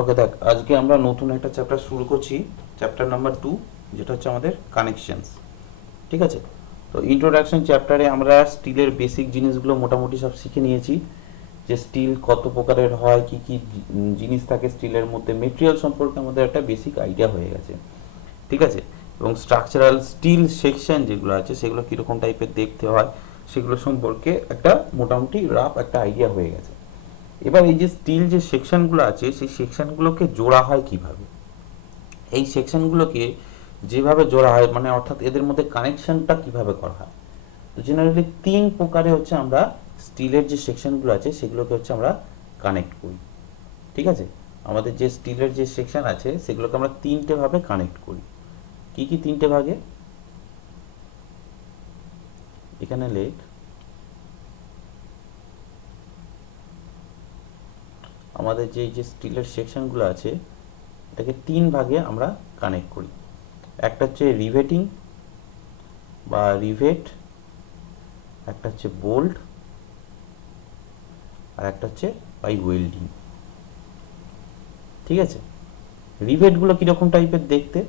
ওকে, দেখ আজকে আমরা নতুন একটা চ্যাপ্টার শুরু করছি, চ্যাপ্টার নাম্বার 2, যেটা হচ্ছে আমাদের কানেকশনস। ঠিক আছে, তো ইন্ট্রোডাকশন চ্যাপ্টারে আমরা স্টিলের বেসিক জিনিসগুলো মোটামুটি সব শিখে নিয়েছি, যে স্টিল কত প্রকারের হয়, কি কি জিনিস থাকে স্টিলের মধ্যে, মেটেরিয়াল সম্পর্কে আমাদের একটা বেসিক আইডিয়া হয়ে গেছে। ঠিক আছে, এবং স্ট্রাকচারাল স্টিল সেকশন যেগুলো আছে সেগুলো কীরকম টাইপের দেখতে হয় সেগুলো সম্পর্কে একটা মোটামুটি রাফ একটা আইডিয়া হয়ে গেছে। এবার এই যে স্টিল যে সেকশনগুলো আছে সেই সেকশনগুলোকে জোড়া হয় কিভাবে, এই সেকশনগুলোকে যেভাবে জোড়া হয় মানে অর্থাৎ এদের মধ্যে কানেকশনটা কিভাবে করা হয়। তো জেনারেলি 3 প্রকারে হচ্ছে আমরা স্টিলের যে সেকশনগুলো আছে সেগুলোকে হচ্ছে আমরা কানেক্ট করি। ঠিক আছে, আমাদের যে স্টিলের যে সেকশন আছে সেগুলোকে আমরা 3টে ভাবে কানেক্ট করি। কি কি 3টে ভাগে, এখানে লেখ। আমাদের যে স্টিলের সেকশনগুলো আছে এটাকে 3 ভাগে আমরা কানেক্ট করি। একটা হচ্ছে রিভেটিং বা রিভেট, একটা হচ্ছে বোল্ট, আর একটা হচ্ছে বাই ওয়েল্ডিং। ঠিক আছে, রিভেটগুলো কীরকম টাইপের দেখতে,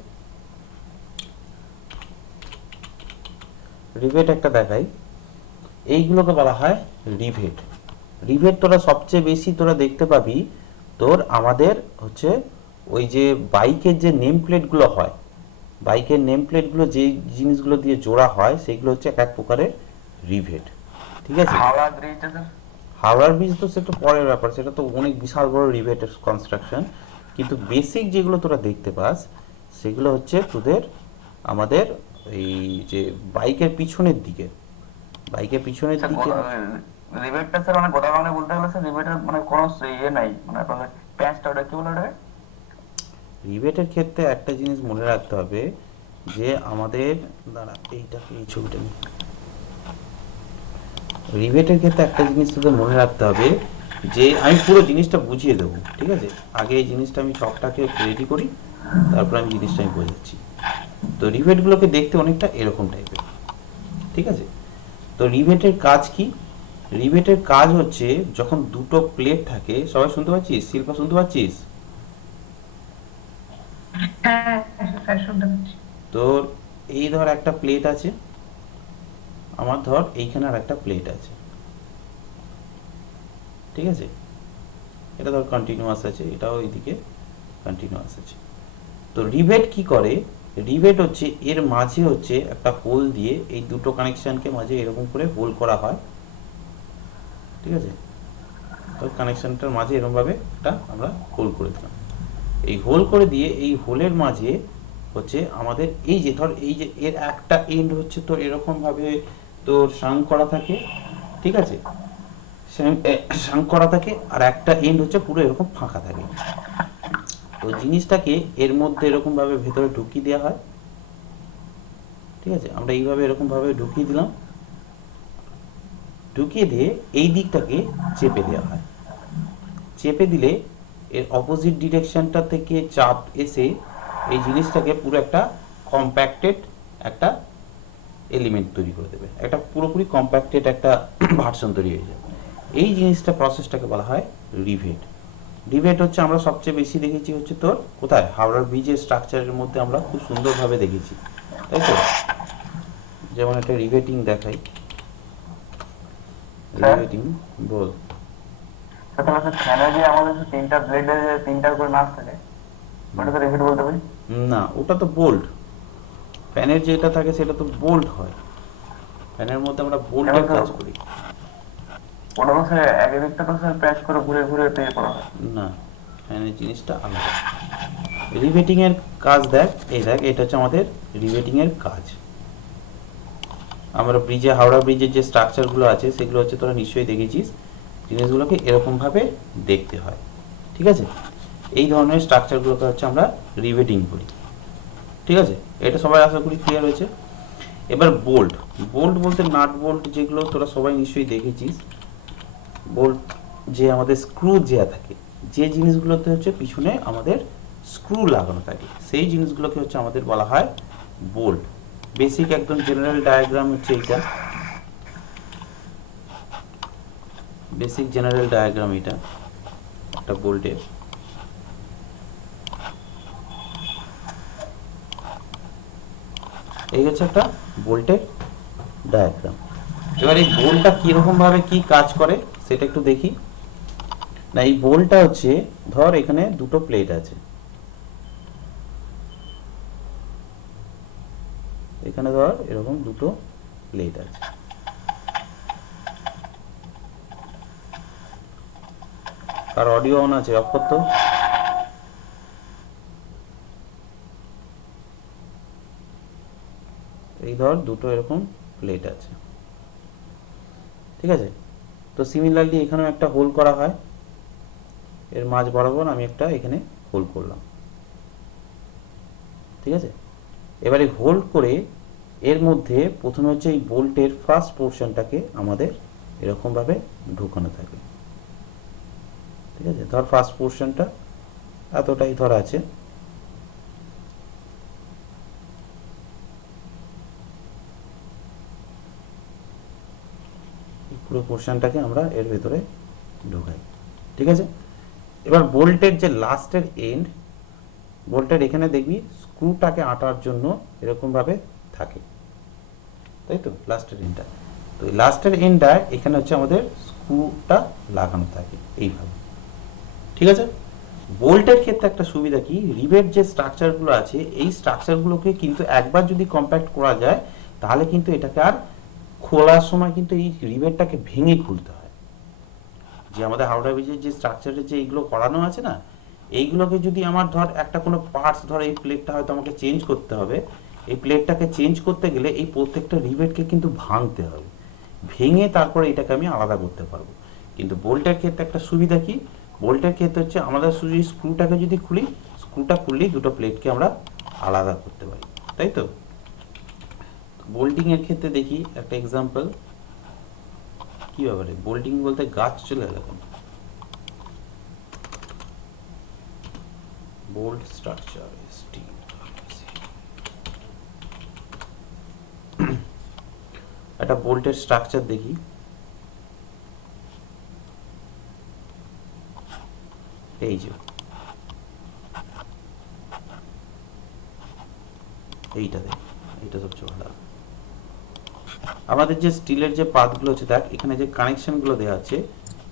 রিভেট একটা দেখাই। এইগুলোকে বলা হয় রিভেট। রিভেট তোরা সবচেয়ে বেশি তোরা দেখতে পাবি তোর আমাদের হচ্ছে ওই যে বাইকের যে নেম প্লেটগুলো হয়, বাইকের নেম প্লেটগুলো যে জিনিসগুলো দিয়ে জোড়া হয় সেগুলো হচ্ছে এক এক প্রকারের রিভেট। ঠিক আছে, হাওড়া ব্রিজটা স্যার। হাওড়ার ব্রিজ তো সেটা পরের ব্যাপার, সেটা তো অনেক বিশাল বড় রিভেটের কনস্ট্রাকশন। কিন্তু বেসিক যেগুলো তোরা দেখতে পাস সেগুলো হচ্ছে তোদের আমাদের এই যে বাইকের পিছনের দিকে, বাইকের পিছনের স্যার দিকে। রিবেটটা স্যার মানে গোটা বাংলায় বলতে গেলে স্যার রিবেটের মানে কোনো ইয়ে নাই, মানে আপনাদের প্যাঁচটা ওটা কি বলে ওটাকে? রিভেটের ক্ষেত্রে একটা জিনিস মনে রাখতে হবে যে আমাদের, দাঁড়া এইটাকে এই ছবিটা নিয়ে, রিভেটের ক্ষেত্রে একটা জিনিস তোদের মনে রাখতে হবে যে আমি পুরো জিনিসটা বুঝিয়ে দেবো। ঠিক আছে, আগে এই জিনিসটা আমি সবটাকে রেডি করি, তারপর আমি জিনিসটা আমি বোঝাচ্ছি। তো রিভেটগুলোকে দেখতে অনেকটা এরকম টাইপের। ঠিক আছে, তো রিভেটের কাজ কি, রিভেটের কাজ হচ্ছে যখন দুটো প্লেট থাকে, সবাই শুনতে পাচ্ছিস, শিল্পা শুনতে পাচ্ছিস? হ্যাঁ স্যার শুনতে পাচ্ছি। তোর এই ধর একটা প্লেট আছে, আমার ধর এইখানে আর একটা প্লেট আছে। ঠিক আছে, এটা ধর কন্টিনিউয়াস আছে, এটাও এইদিকে কন্টিনিউয়াস আছে। তো রিভেট কি করে, রিভেট হচ্ছে এর মাঝে হচ্ছে একটা হোল দিয়ে এই দুটো কানেকশনকে মাঝে এরকম করে হোল করা হয়। ঠিক আছে, তো কানেকশনটার মাঝে এরকমভাবে একটা আমরা হোল করে দিলাম। এই হোল করে দিয়ে এই হোলের মাঝে হচ্ছে আমাদের এই যে ধর এই যে এর একটা এন্ড হচ্ছে তোর এরকমভাবে তোর শাঙ্ক করা থাকে। ঠিক আছে, শাঙ্ক করা থাকে, আর একটা এন্ড হচ্ছে পুরো এরকম ফাঁকা থাকে। তো জিনিসটাকে এর মধ্যে এরকমভাবে ভেতরে ঢুকিয়ে দেওয়া হয়। ঠিক আছে, আমরা এইভাবে এরকমভাবে ঢুকিয়ে দিলাম, ঢুকিয়ে দিয়ে এই দিকটাকে চেপে দেওয়া হয়। চেপে দিলে এর অপোজিট ডিরেকশনটা থেকে চাপ এসে এই জিনিসটাকে পুরো একটা কম্প্যাক্টেড একটা এলিমেন্ট তৈরি করে দেবে, একটা পুরোপুরি কম্প্যাক্টেড একটা ভার্সন তৈরি হয়ে যাবে। এই জিনিসটা প্রসেসটাকে বলা হয় রিভেট। রিভেট হচ্ছে আমরা সবচেয়ে বেশি দেখেছি হচ্ছে তোর কোথায়, হাওড়ার ব্রিজের স্ট্রাকচারের মধ্যে আমরা খুব সুন্দরভাবে দেখেছি, তাই তো? যেমন একটা রিভেটিং দেখাই, স্যার রিভেটিং বল। স্যার তাহলে স্যার ফ্যানে যে আমাদের যে তিনটা ব্লেডে যে তিনটা করে নাচ থাকে ওটা তো রিবেট বলতে পারি? না, ওটা তো বোল্ট। ফ্যানের যেটা থাকে সেটা তো বোল্ট হয়, ফ্যানের মধ্যে আমরা এবং বোল্টের স্যার কাজ করি। ওটা তো স্যার এক দিকটা তো স্যার প্যাচ করে ঘুরে ঘুরে তৈরি করা হয়। না, ফ্যানের জিনিসটা আলাদা। রিভেটিং এর কাজ দেখ, এই দেখ এটা হচ্ছে আমাদের রিভেটিং এর কাজ। আমরা ব্রিজে, হাওড়া ব্রিজের যে স্ট্রাকচারগুলো আছে সেগুলো হচ্ছে তোরা নিশ্চয়ই দেখেছিস, জিনিসগুলোকে এরকমভাবে দেখতে হয়। ঠিক আছে, এই ধরনের স্ট্রাকচারগুলোকে হচ্ছে আমরা রিভেটিং করি। ঠিক আছে, এটা সবাই আশা করি ক্লিয়ার হয়েছে। এবার বোল্ট, বোল্ট বলতে নাট বোল্ট যেগুলো তোরা সবাই নিশ্চয়ই দেখেছিস। বোল্ট যে আমাদের স্ক্রু যে থাকে, যে জিনিসগুলোতে হচ্ছে পিছনে আমাদের স্ক্রু লাগানো থাকে সেই জিনিসগুলোকে হচ্ছে আমাদের বলা হয় বোল্ট। বেসিক একদম জেনারেল ডায়াগ্রাম হচ্ছে এইটা, বেসিক জেনারেল ডায়াগ্রাম এটা একটা বোল্টের। এই হচ্ছে একটা বোল্টের ডায়াগ্রাম। এবার এই বোল্টটা কিরকম ভাবে কি কাজ করে সেটা একটু দেখি। না, এই বোল্টটা হচ্ছে, ধর এখানে দুটো প্লেট আছে, এখানে ধর এরকম দুটো প্লেট আছে। আর অডিও অন আছে, অফ করতো। এই ধর দুটো এরকম প্লেট আছে, ঠিক আছে। তো সিমিলারলি এখানেও একটা হোল করা হয়, এর মাঝ বরাবর আমি একটা এখানে হোল করলাম, ঠিক আছে। এবারে হোল্ড করে এর মধ্যে প্রথমে হচ্ছে এই বোল্টের ফার্স্ট পোর্শনটাকে আমাদের এরকমভাবে ঢুকানো থাকে, ঠিক আছে। ধর ফার্স্ট পোর্শনটা এতটাই ধর আছে, পুরো পোর্শনটাকে আমরা এর ভেতরে ঢোকাই, ঠিক আছে। এবার বোল্টের যে লাস্টের এন্ড, বোল্টের এখানে দেখবি স্ক্রুটাকে আটার জন্য এরকম ভাবে থাকে, তাই তো, লাস্টের এন্ডটা। তো এই লাস্টের এন্ডটা এখানে হচ্ছে আমাদের স্ক্রুটা লাগানো থাকে এইভাবে, ঠিক আছে। বোল্টের ক্ষেত্রে একটা সুবিধা কি, রিবেট যে স্ট্রাকচারগুলো আছে এই স্ট্রাকচারগুলোকে কিন্তু একবার যদি কম্প্যাক্ট করা যায় তাহলে কিন্তু এটাকে আর খোলার সময় কিন্তু এই রিবেটটাকে ভেঙে খুলতে হয়। যে আমাদের হাওড়া ব্রিজের যে স্ট্রাকচারের যে এইগুলো করানো আছে না, এইগুলোকে যদি আমার ধর একটা কোনো পার্টস, ধর এই প্লেটটা হয়তো আমাকে চেঞ্জ করতে হবে, এই প্লেটটাকে চেঞ্জ করতে গেলে এই প্রত্যেকটা রিবেটকে কিন্তু ভাঙতে হবে, ভেঙে তারপরে এটাকে আমি আলাদা করতে পারবো। কিন্তু বোল্টের ক্ষেত্রে একটা সুবিধা কি, বোল্টের ক্ষেত্রে হচ্ছে আমাদের শুধু স্ক্রুটাকে যদি খুলি, স্ক্রুটা খুললেই দুটো প্লেটকে আমরা আলাদা করতে পারি, তাই তো। বোল্টিং এর ক্ষেত্রে দেখি একটা এক্সাম্পল। কি ব্যাপারে বোল্টিং বলতে গাছ চলে গেল, বোল্ট স্ট্রাকচার স্টিল, একটা বোল্টের স্ট্রাকচার দেখি। এই যে এইটা দেখ, এইটা সবচেয়ে ভালো। আমাদের যে স্টিলের যে পাতগুলো আছে দেখ, এখানে যে কানেকশন গুলো দেওয়া আছে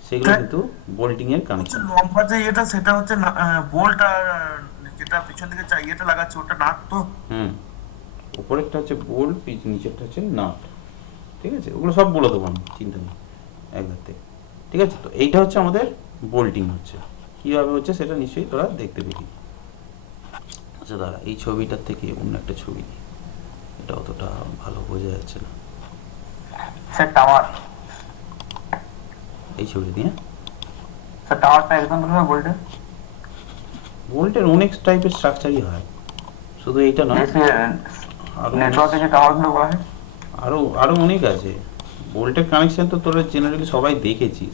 সেগুলো কিন্তু বোল্টিং এর কানেকশন। লম্বা যে এটা সেটা হচ্ছে বোল্ট, আর যেটা পিছন দিকে চাই এটা লাগাচ্ছে ওটা নাট তো। হুম, উপরেরটা হচ্ছে বোল্ট, নিচেরটা হচ্ছে নাট, ঠিক আছে। ওগুলো সব বলে দেবো আমি, চিন্তা নেই একবার থেকে, ঠিক আছে। তো এইটা হচ্ছে আমাদের বোল্টিং হচ্ছে, কিভাবে হচ্ছে সেটা নিশ্চয়ই তোরা দেখতে পেলি। আচ্ছা দাঁড়া, এই ছবিটার থেকে অন্য একটা ছবি নিই, এটা অতটা ভালো বোঝা যাচ্ছে না। স্যার টাওয়ার, এই ছবিটা দিয়ে স্যার টাওয়ারটা এক্সাম্পল হবে বোল্টের। বোল্টের অনেক টাইপের স্ট্রাকচারই হয়, শুধু এইটা নয়, আরো নেটওয়ার্কে যে টাওয়ারগুলো বলা হয়। আরো আরো অনেক আছে। বোল্টের কানেকশন তো তোরা জেনারেলি সবাই দেখেছিস,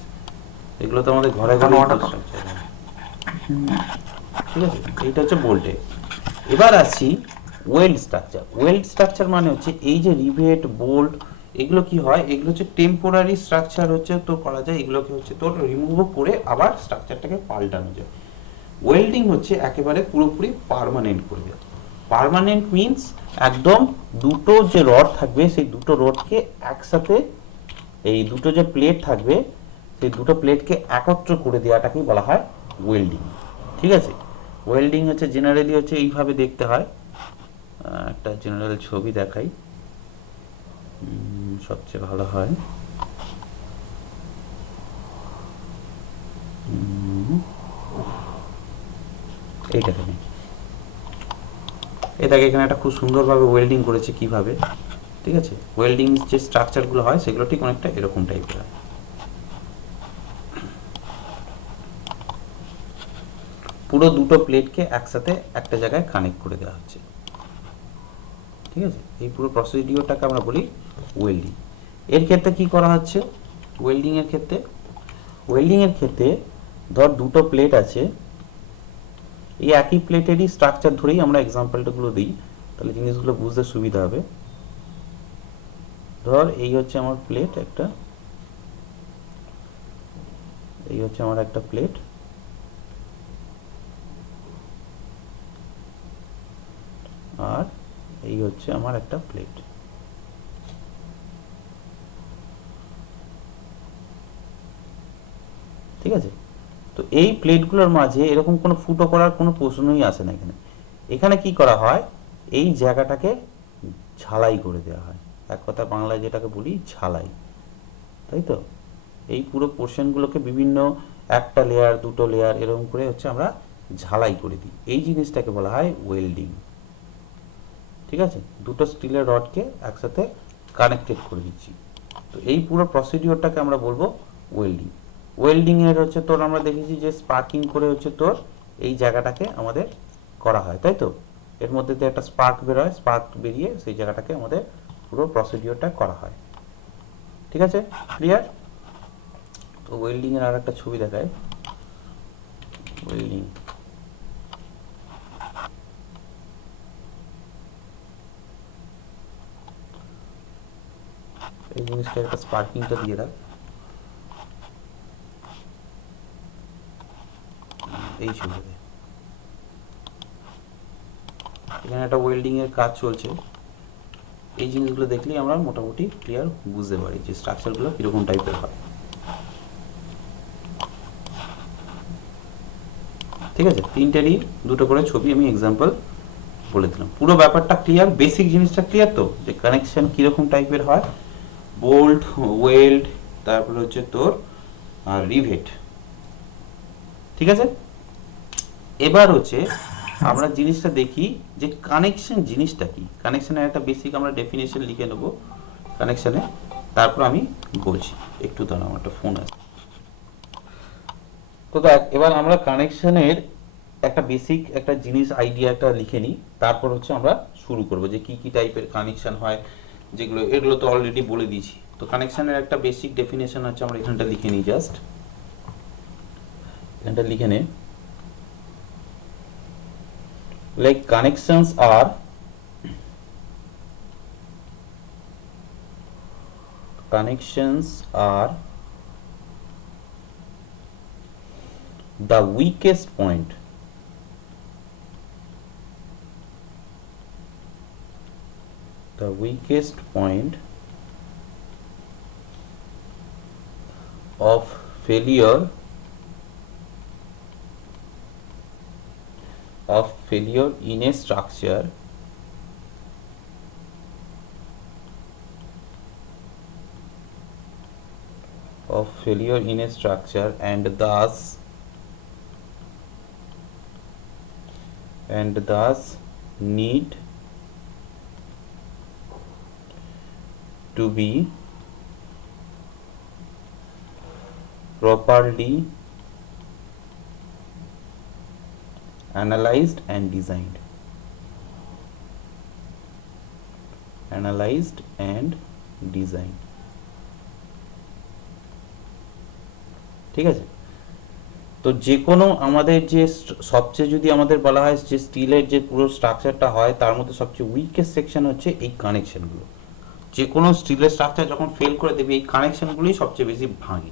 এগুলো তো আমাদের ঘরে ঘরে স্ট্রাকচার হয়, ঠিক আছে। এইটা হচ্ছে বোল্টের। এবার আসি ওয়েল্ড স্ট্রাকচার। ওয়েল্ড স্ট্রাকচার মানে হচ্ছে এই যে রিভেট, বোল্ট, এগুলো কি হয়, এগুলো হচ্ছে টেম্পোরারি স্ট্রাকচার হচ্ছে তো করা যায়, এগুলোকে হচ্ছে তোর রিমুভ করে আবার স্ট্রাকচারটাকে পাল্টানো যায়। ওয়েল্ডিং হচ্ছে একেবারে পুরোপুরি পার্মানেন্ট করে দেওয়া। পার্মানেন্ট মিন্স একদম দুটো যে রড থাকবে সেই দুটো রডকে একসাথে, এই দুটো যে প্লেট থাকবে সেই দুটো প্লেটকে একত্র করে দেওয়াটাকেই বলা হয় ওয়েল্ডিং, ঠিক আছে। ওয়েল্ডিং হচ্ছে জেনারেলি হচ্ছে এইভাবে দেখতে হয়। একটা জেনারেল ছবি দেখাই, সবচেয়ে ভালো হয়। এইটাকে নেই, এটাকে এখানে একটা খুব সুন্দরভাবে ওয়েল্ডিং করেছে কিভাবে, ঠিক আছে। ওয়েল্ডিং যে স্ট্রাকচারগুলো হয় সেগুলো ঠিক অনেকটা এরকম টাইপের হয়। পুরো দুটো প্লেটকে একসাথে একটা জায়গায় কানেক্ট করে দেওয়া হচ্ছে, ঠিক আছে। এই পুরো প্রসিডিওরটাকে আমরা বলি ওয়েল্ডিং। এর ক্ষেত্রে কি করা হচ্ছে, ওয়েল্ডিং এর ক্ষেত্রে, ওয়েল্ডিং এর ক্ষেত্রে ধর দুটো প্লেট আছে, এই একই প্লেটেরই স্ট্রাকচার ধরেই আমরা এক্সাম্পলগুলো দিই, তাহলে জিনিসগুলো বুঝতে সুবিধা হবে। ধর এই হচ্ছে আমার প্লেট একটা, এই হচ্ছে আমার একটা প্লেট, আর এই হচ্ছে হচ্ছে আমার একটা প্লেট। ঠিক আছে, তো এই প্লেটগুলোর মাঝে এরকম কোনো ফুটো করার কোনো প্রশ্নই আসে না। এখানে এখানে কি করা হয়, এই জায়গাটাকে ঝালাই করে দেওয়া হয়, এক কথা বাংলায় যেটাকে বলি ঝালাই, তাই তো। এই পুরো পোর্শনগুলোকে বিভিন্ন একটা লেয়ার দুটো লেয়ার এরকম করে হচ্ছে আমরা ঝালাই করে দিই, এই জিনিসটাকে বলা হয় ওয়েল্ডিং। ঠিক আছে, দুটো স্টিলের রডকে একসাথে কানেক্টেড করে দিচ্ছি, তো এই পুরো প্রসিডিওরটাকে আমরা বলবো ওয়েল্ডিং। ওয়েল্ডিং এর হচ্ছে তোর আমরা দেখেছি যে স্পার্কিং করে হচ্ছে তোর এই জায়গাটাকে আমাদের করা হয়, তাই তো। এর মধ্যে দিয়ে একটা স্পার্ক বেরোয়, স্পার্ক বেরিয়ে সেই জায়গাটাকে আমাদের পুরো প্রসিডিওরটা করা হয়। ঠিক আছে, ক্লিয়ার? তো ওয়েল্ডিং এর আর একটা ছবি দেখায়, ওয়েল্ডিং। এই জিনিসটা একটা স্পার্কিংটা দিয়ে রাখ, এই ছবিতে এখানে একটা ওয়েল্ডিং এর কাজ চলছে। এই জিনিসগুলো দেখলেই আমরা মোটামুটি ক্লিয়ার বুঝতে পারি যে স্ট্রাকচারগুলো কিরকম টাইপের হয়। ঠিক আছে, তিনটেরই দুটো করে ছবি আমি এক্সাম্পল বলে দিলাম। পুরো ব্যাপারটা ক্লিয়ার, বেসিক জিনিসটা ক্লিয়ার তো, যে কানেকশন কিরকম টাইপের হয়, বোল্ট, ওয়েল্ড, তারপরে হচ্ছে তোর রিভেট। ঠিক আছে, এবার হচ্ছে আমরা জিনিসটা দেখি যে কানেকশন জিনিসটা কি। কানেকশনের একটা বেসিক আমরা ডেফিনেশন লিখে নেব কানেকশনে, তারপর আমি বলছি। একটু দাঁড়াও, আমার একটা ফোন আছে। তো দেখ, এবার আমরা কানেকশনের একটা বেসিক একটা জিনিস আইডিয়া একটা লিখে নিই, তারপর হচ্ছে আমরা শুরু করব যে কি কি টাইপের কানেকশন হয়, যেগুলো এগুলো তো অলরেডি বলে দিয়েছি। তো কানেকশনের একটা বেসিক ডেফিনেশন হচ্ছে, আমরা এখানটা লিখে নিই, জাস্ট এখানটা লিখে নে। Like connections are the weakest point of failure in a structure and thus need to be properly analyzed and designed. ঠিক আছে, তো যে কোনো আমাদের যে সবচেয়ে যদি আমাদের বলা হয় যে স্টিলের যে পুরো স্ট্রাকচারটা হয়, তার মধ্যে সবচেয়ে উইকেস্ট সেকশন হচ্ছে এই কানেকশনগুলো। যে কোনো স্টিলের স্ট্রাকচার যখন ফেল করে দেবে, এই কানেকশনগুলোই সবচেয়ে বেশি ভাঙে।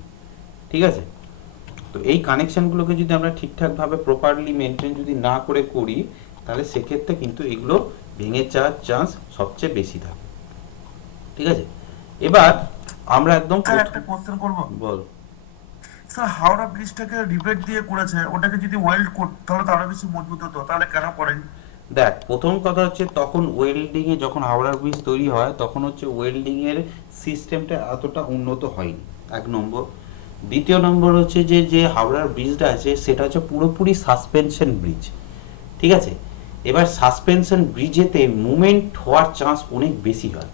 ঠিক আছে, তো এই কানেকশনগুলোকে যদি আমরা ঠিকঠাকভাবে প্রপারলি মেনটেন যদি না করে করি, তাহলে সেক্ষেত্রে কিন্তু এগুলো ভেঙে যাওয়ার চান্স সবচেয়ে বেশি থাকে। ঠিক আছে, এবার আমরা একদম একটা কোশ্চেন করব। বল। স্যার, হাওড়া ব্রিজটাকে রিবেট দিয়ে করেছে, ওটাকে যদি ওয়েল্ড করতে তাহলে তো আরো বেশি মজবুত হতো, তাহলে কেন করেনি? দেখ, প্রথম কথা হচ্ছে তখন ওয়েল্ডিং এ যখন হাওড়া ব্রিজ তৈরি হয়, তখন হচ্ছে ওয়েল্ডিং এর সিস্টেমটা এতটা উন্নত হয়নি, এক নম্বর। দ্বিতীয় নম্বর হচ্ছে যে যে হাওড়ার ব্রিজটা আছে সেটা হচ্ছে পুরোপুরি সাসপেনশন ব্রিজ। ঠিক আছে, এবার সাসপেনশন ব্রিজেতে মুভমেন্ট হওয়ার চান্স অনেক বেশি হয়।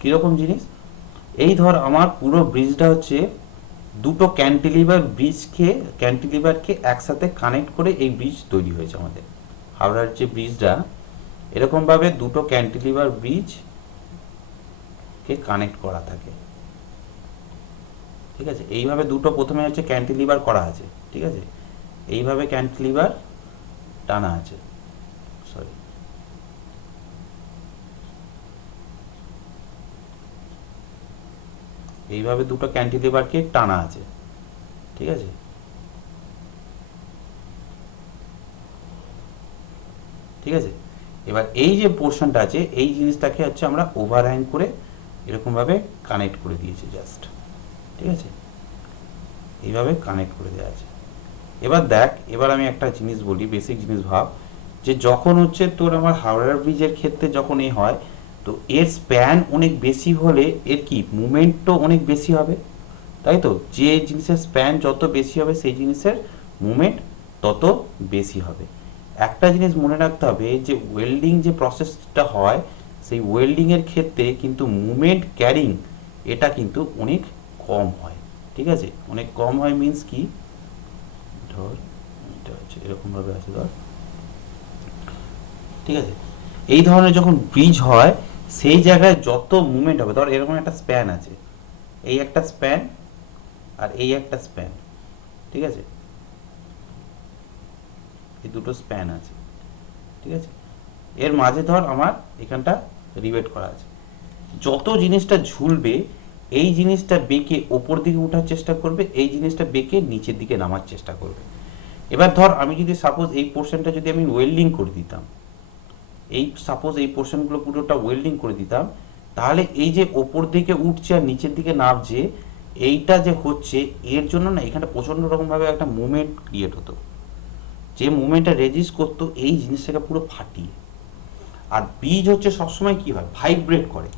কীরকম জিনিস, এই ধর আমার পুরো ব্রিজটা হচ্ছে দুটো ক্যান্টিলিভারকে একসাথে কানেক্ট করে এই ব্রিজ তৈরি হয়েছে আমাদের হাওড়ার যে ব্রিজটা। এরকমভাবে দুটো ক্যান্টিলিভার ব্রিজকে কানেক্ট করা থাকে। ঠিক আছে, এইভাবে দুটো প্রথমে হচ্ছে ক্যান্টিলিভার করা আছে। ঠিক আছে, এইভাবে ক্যান্টিলিভার টানা আছে, সরি, এইভাবে দুটো ক্যান্টিলিভারকে টানা আছে। ঠিক আছে, ঠিক আছে, এবার এই যে পোর্শনটা আছে এই জিনিসটাকে হচ্ছে আমরা ওভারহ্যাং করে এরকমভাবে কানেক্ট করে দিয়েছি জাস্ট, ঠিক আছে, এইভাবে কানেক্ট করে দেওয়া আছে। এবার দেখ, এবার আমি একটা জিনিস বলি, বেসিক জিনিস ভাব, যে যখন হচ্ছে তোর আমার হাওড়া ব্রিজের ক্ষেত্রে যখন এই হয়, তো এর স্প্যান অনেক বেশি হলে এর কি মুভমেন্টও অনেক বেশি হবে, তাই তো? যে জিনিসের স্প্যান যত বেশি হবে সেই জিনিসের মুভমেন্ট তত বেশি হবে। একটা জিনিস মনে রাখতে হবে যে ওয়েল্ডিং যে প্রসেসটা হয় সেই ওয়েল্ডিংয়ের ক্ষেত্রে কিন্তু মুভমেন্ট ক্যারিং এটা কিন্তু অনেক কম হয়, ঠিক আছে, অনেক কম হয় মিন্স কি, ধর এটা হচ্ছে এরকমভাবে আছে ধর, ঠিক আছে, এই ধরনের যখন ব্রিজ হয় সেই জায়গায় যত মুভমেন্ট হবে, ধর এরকম একটা স্প্যান আছে, এই একটা স্প্যান আর এই একটা স্প্যান, ঠিক আছে, এই দুটো স্প্যান আছে, ঠিক আছে, এর মাঝে ধর আমার এখানটা রিভেট করা আছে, যত জিনিসটা ঝুলবে এই জিনিসটা বেঁকে ওপর দিকে ওঠার চেষ্টা করবে, এই জিনিসটা বেঁকে নিচের দিকে নামার চেষ্টা করবে। এবার ধর আমি যদি সাপোজ এই পোর্শনটা যদি আমি ওয়েল্ডিং করে দিতাম, এই সাপোজ এই পোর্শনগুলো পুরোটা ওয়েল্ডিং করে দিতাম, তাহলে এই যে ওপর দিকে উঠছে আর নিচের দিকে নামছে এইটা যে হচ্ছে, এর জন্য না এখানে প্রচণ্ড রকমভাবে একটা মুভমেন্ট ক্রিয়েট হতো, যে মুভমেন্টটা রেজিস্ট করতো এই জিনিসটাকে পুরো ফাটিয়ে। আর বীজ হচ্ছে সবসময় কি হয়, ভাইব্রেট করে,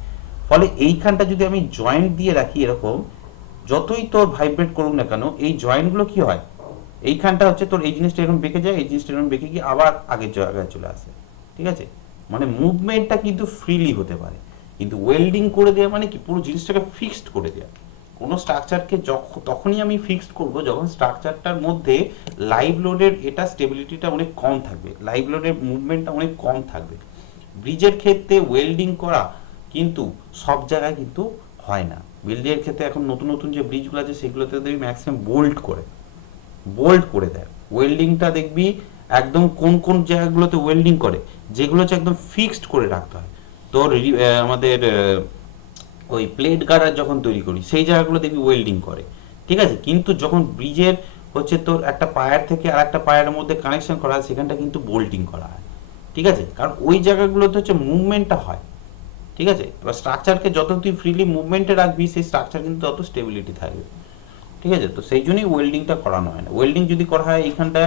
ফলে এইখানটা যদি আমি জয়েন্ট দিয়ে রাখি এরকম, যতই তোর ভাইব্রেট করুক না কেন এই জয়েন্টগুলো কি হয়, এইখানটা হচ্ছে তোর এই জিনিসটা এরকম বেঁকে যায়, এই জিনিসটা এরকম বেঁকে গিয়ে আবার আগের জায়গায় চলে আসে, ঠিক আছে, মানে মুভমেন্টটা কিন্তু ফ্রিলি হতে পারে। কিন্তু ওয়েল্ডিং করে দেওয়া মানে কি, পুরো জিনিসটাকে ফিক্সড করে দেওয়া। কোনো স্ট্রাকচারকে তখনই আমি ফিক্সড করব যখন স্ট্রাকচারটার মধ্যে লাইভ লোডের এটা স্টেবিলিটিটা অনেক কম থাকবে, লাইভ লোডের মুভমেন্টটা অনেক কম থাকবে। ব্রিজের ক্ষেত্রে ওয়েল্ডিং করা কিন্তু সব জায়গায় কিন্তু হয় না। বিল্ডিংয়ের ক্ষেত্রে এখন নতুন নতুন যে ব্রিজগুলো আছে সেগুলোতে দেখবি ম্যাক্সিমাম বোল্ট করে দেয়। ওয়েল্ডিংটা দেখবি একদম কোন কোন জায়গাগুলোতে ওয়েল্ডিং করে, যেগুলো হচ্ছে একদম ফিক্সড করে রাখতে হয়। তোর আমাদের ওই প্লেট গার্ডার যখন তৈরি করি সেই জায়গাগুলো দেখবি ওয়েল্ডিং করে, ঠিক আছে, কিন্তু যখন ব্রিজের হচ্ছে তোর একটা পায়ার থেকে আর একটা পায়ারের মধ্যে কানেকশন করা হয় সেখানটা কিন্তু বোল্টিং করা হয়, ঠিক আছে, কারণ ওই জায়গাগুলোতে হচ্ছে মুভমেন্টটা হয়, ঠিক আছে। এবার স্ট্রাকচারকে যত তুই ফ্রিলি মুভমেন্টে রাখবি সেই স্ট্রাকচার কিন্তু তত স্টেবিলিটি থাকবে, ঠিক আছে। তো সেই জন্যই ওয়েল্ডিংটা করানো হয় না। ওয়েল্ডিং যদি করা হয় এইখানটা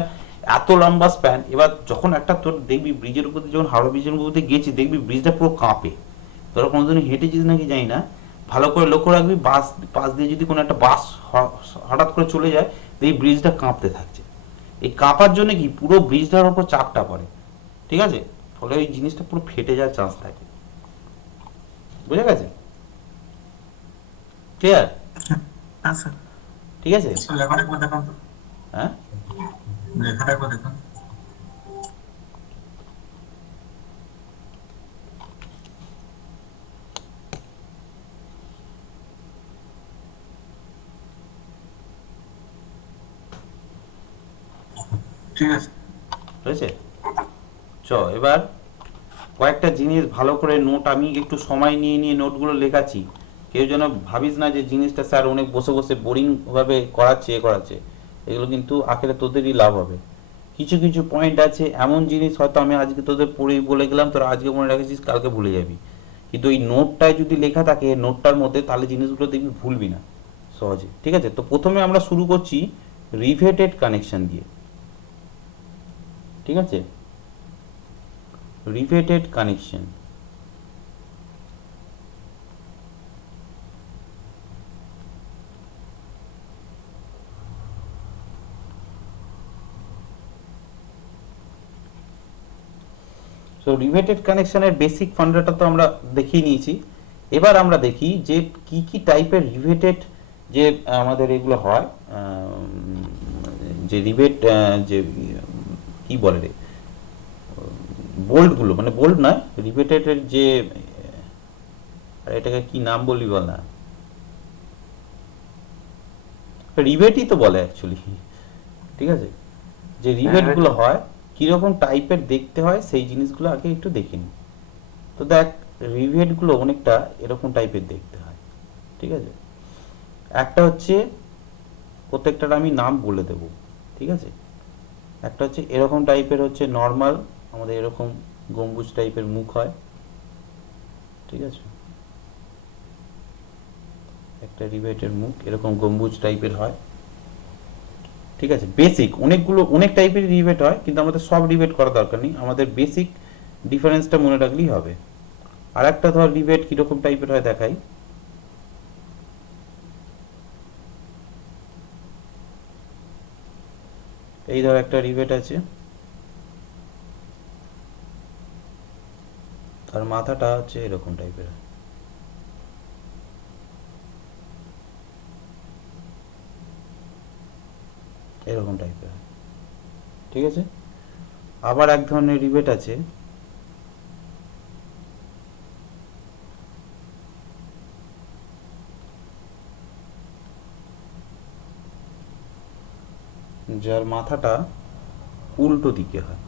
এত লম্বা স্প্যান, এবার যখন একটা তোর দেখবি ব্রিজের উপর যখন হাওড়া ব্রিজের উপর দিয়ে গেছি দেখবি ব্রিজটা পুরো কাঁপে, তোরা কোনোদিন হেঁটেছিস নাকি জানি না, ভালো করে লক্ষ্য রাখবি, পাশ দিয়ে যদি কোনো একটা বাস হঠাৎ করে চলে যায় এই ব্রিজটা কাঁপতে থাকছে, এই কাঁপার জন্য কি পুরো ব্রিজটার উপর চাপটা পড়ে, ঠিক আছে, ফলে ওই জিনিসটা পুরো ফেটে যাওয়ার চান্স থাকে, বুঝে গেছে, ক্লিয়ার? হ্যাঁ স্যার। ঠিক আছে, লেখাটা একবার দেখান তো, হ্যাঁ লেখাটা একবার দেখান। ঠিক আছে হয়েছে। চ এবার কয়েকটা জিনিস ভালো করে নোট, আমি একটু সময় নিয়ে নিয়ে নোটগুলো লেখাচ্ছি, কেউ যেন ভাবিস না যে জিনিসটা স্যার অনেক বসে বসে বোরিং ভাবে করাচ্ছে, এগুলো কিন্তু আখেরে তোদেরই লাভ হবে। কিছু কিছু পয়েন্ট আছে এমন জিনিস হয়তো আমি আজকে তোদের পড়েই বলে গেলাম, তোরা আজকে মনে রাখেছিস কালকে ভুলে যাবি, কিন্তু এই নোটটায় যদি লেখা থাকে নোটটার মধ্যে তাহলে জিনিসগুলো দেখবি ভুলবি না সহজে, ঠিক আছে। তো প্রথমে আমরা শুরু করছি রিভেটেড কানেকশন দিয়ে, ঠিক আছে, riveted connection. So riveted connection এর বেসিক ফান্ডাটা তো আমরা দেখিয়ে নিয়েছি। এবার আমরা দেখি যে কি কি টাইপের রিভেটেড যে আমাদের এগুলো হয়, যে রিভেট যে কি বলে রে, বোল্টগুলো, মানে বোল্ট নয়, রিভেটেডের যে, আর এটাকে কি নাম বলবি বল না, রিভেটই তো বলে অ্যাকচুয়ালি, ঠিক আছে, যে রিভেটগুলো হয় কিরকম টাইপের দেখতে হয় সেই জিনিসগুলো আগে একটু দেখে নি। তো দেখ রিভেটগুলো অনেকটা এরকম টাইপের দেখতে হয়, ঠিক আছে। একটা হচ্ছে প্রত্যেকটার আমি নাম বলে দেব, ঠিক আছে। একটা হচ্ছে এরকম টাইপের হচ্ছে নর্মাল, আমাদের এরকম গম্বুজ টাইপের মুখ হয়, ঠিক আছে, একটা রিভেটের মুখ এরকম গম্বুজ টাইপের হয়, ঠিক আছে। বেসিক অনেক টাইপের রিভেট হয়, কিন্তু আমাদের সব রিভেট করা দরকার নেই, আমাদের বেসিক ডিফারেন্সটা মনে রাখলেই হবে। আর একটা ধর রিভেট কিরকম টাইপের হয় দেখাই। এই ধর একটা রিভেট আছে, তার মাথাটা হচ্ছে এরকম টাইপের, এরকম টাইপের, ঠিক আছে। আবার এক ধরনের রিভেট আছে, যার মাথাটা উল্টো দিকে হয়,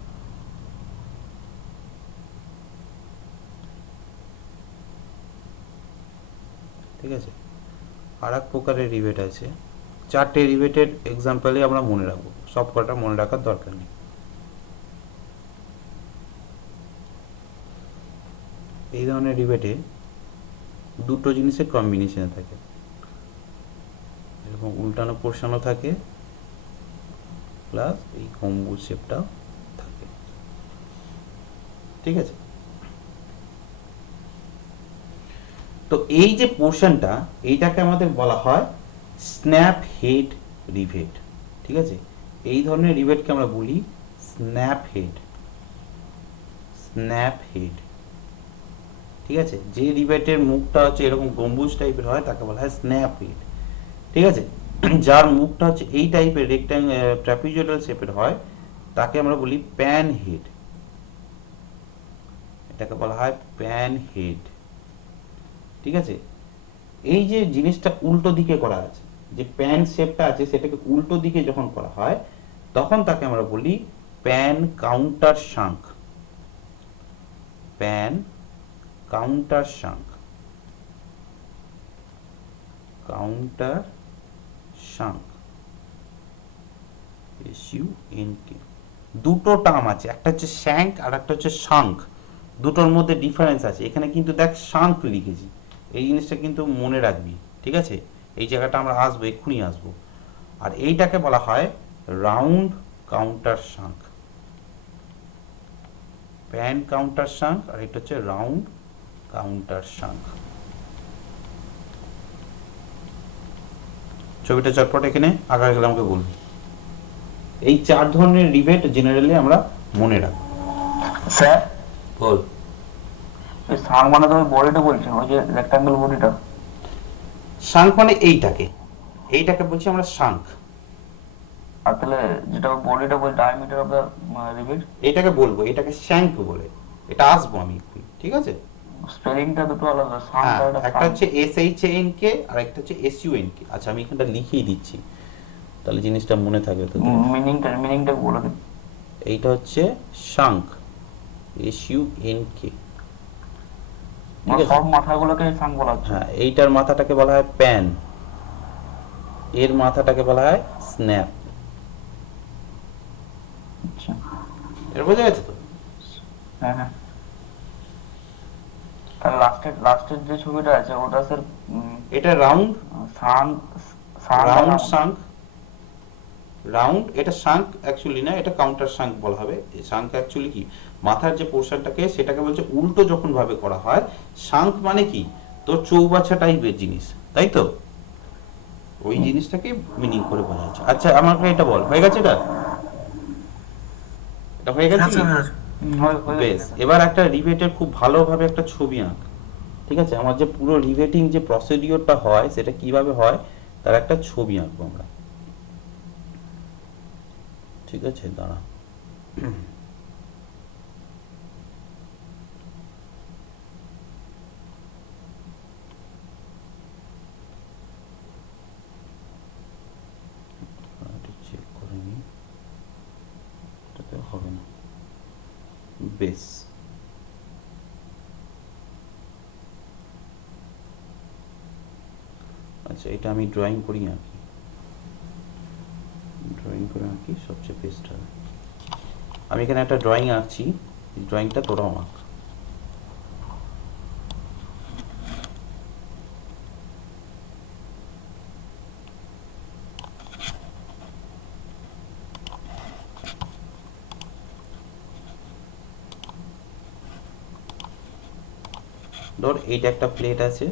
ঠিক আছে। আর এক প্রকারের রিভেট আছে, চারটে রিভেটের এক্সাম্পলে আমরা মনে রাখবো, সব কটা মনে রাখার দরকার নেই। এই ধরনের রিভেটে দুটো জিনিসের কম্বিনেশনে থাকে, এরকম উল্টানো পোর্শনও থাকে, প্লাস এই গম্বুজ শেপটাও থাকে, ঠিক আছে। তো এই যে পোর্শনটা, এইটাকে আমাদের বলা হয় স্ন্যাপ হেড রিভেট, ঠিক আছে। এই ধরনের রিভেটকে আমরা বলি স্ন্যাপ হেড, স্ন্যাপ হেড, ঠিক আছে। যে রিভেটের মুখটা হচ্ছে এরকম গম্বুজ টাইপের হয় তাকে বলা হয় স্ন্যাপ হেড, ঠিক আছে। যার মুখটা হচ্ছে এই টাইপের ট্র্যাপিজয়েডাল শেপের হয় তাকে আমরা বলি প্যান হেড, এটাকে বলা হয় প্যান হেড, ঠিক আছে। এই যে জিনিসটা উল্টো দিকে করা আছে, যে প্যান শেপটা আছে সেটাকে উল্টো দিকে যখন করা হয় তখন তাকে আমরা বলি pan countersunk, pan countersunk, countersunk, SUNK। দুটো টার্ম আছে, একটা হচ্ছে শ্যাঙ্ক আর একটা হচ্ছে শাঙ্ক, দুটোর মধ্যে ডিফারেন্স আছে। এখানে কিন্তু দেখ শাঙ্ক লিখেছি, এই জিনিসটা কিন্তু মনে রাখবি, ঠিক আছে। এই জায়গাটা আমরা আসবো, এক্ষুনি আসবো। আর এইটাকে বলা হয় রাউন্ড কাউন্টার শাঙ্ক, প্যান কাউন্টার শাঙ্ক, আর এটা হচ্ছে রাউন্ড কাউন্টার শাঙ্ক। ছবিটা চটপট এখানে আঁকা গেলে আমাকে বলবি। এই চার ধরনের রিভেট জেনারেলি আমরা মনে রাখবো। স্যার বল। ওই সাং মানে তুমি বডিটা বলছো, ওই যে রেক্টাঙ্গেল বডিটা? শাঙ্ক মানে এইটাকে বলছি আমরা শাঙ্ক। আর তাহলে যেটা বডিটা বল ডায়ামিটার অফ দ্য রিভেট, এটাকে বলবো, এটাকে শ্যাঙ্ক বলে, এটা আসবো আমি এক্ষুনি, ঠিক আছে। স্পেলিংটা দুটো আলাদা, সাং হ্যাঁ, আর একটা হচ্ছে SHANK আর একটা হচ্ছে SUNK। আচ্ছা আমি এখানটা লিখেই দিচ্ছি, তাহলে জিনিসটা মনে থাকবে তো। মিনিংটা বলে দিন। এইটা হচ্ছে শাঙ্ক, SUNK, ঠিক আছে। সব মাথাগুলোকে সাং বলা হচ্ছে। হ্যাঁ, এইটার মাথাটাকে বলা হয় প্যান, এর মাথাটাকে বলা হয় স্ন্যাপ। আচ্ছা, এর বোঝা গেছে তো? হ্যাঁ হ্যাঁ। তাহলে লাস্টের যে ছবিটা আছে ওটা স্যার এটা রাউন্ড, সাং, রাউন্ড শাঙ্ক, রাউন্ড। এটা শাঙ্ক অ্যাকচুয়ালি না, এটা কাউন্টার শাঙ্ক বলা হবে। শাঙ্ক অ্যাকচুয়ালি কি, মাথার যে পোর্শনটাকে সেটাকে বলছে উল্টো যখন ভাবে করা হয়। শাঙ্ক মানে কি, তোর চৌবাচ্চা টাইপের জিনিস, তাই তো, ওই জিনিসটাকে মিনিং করে বলা হচ্ছে। আচ্ছা আমাকে এটা বল, হয়ে গেছে? এটা হয়ে গেছে কি? বেশ, এবার একটা রিভেটের খুব ভালোভাবে একটা ছবি আঁক, ঠিক আছে। আমার যে পুরো রিভেটিং যে প্রসিডিওরটা হয় সেটা কিভাবে হয় তার একটা ছবি আঁকবো আমরা, ঠিক আছে। দাঁড়া, চেক করে নি, এটাতে হবে না। বেশ, আচ্ছা এটা আমি ড্রয়িং করি আঁকি, ড্রয়িং করে আঁকি সবচেয়ে বেস্ট হবে। আমি এখানে একটা ড্রয়িং আঁকছি, ড্রয়িংটা তোরাও আঁক। ধর এইটা একটা প্লেট আছে,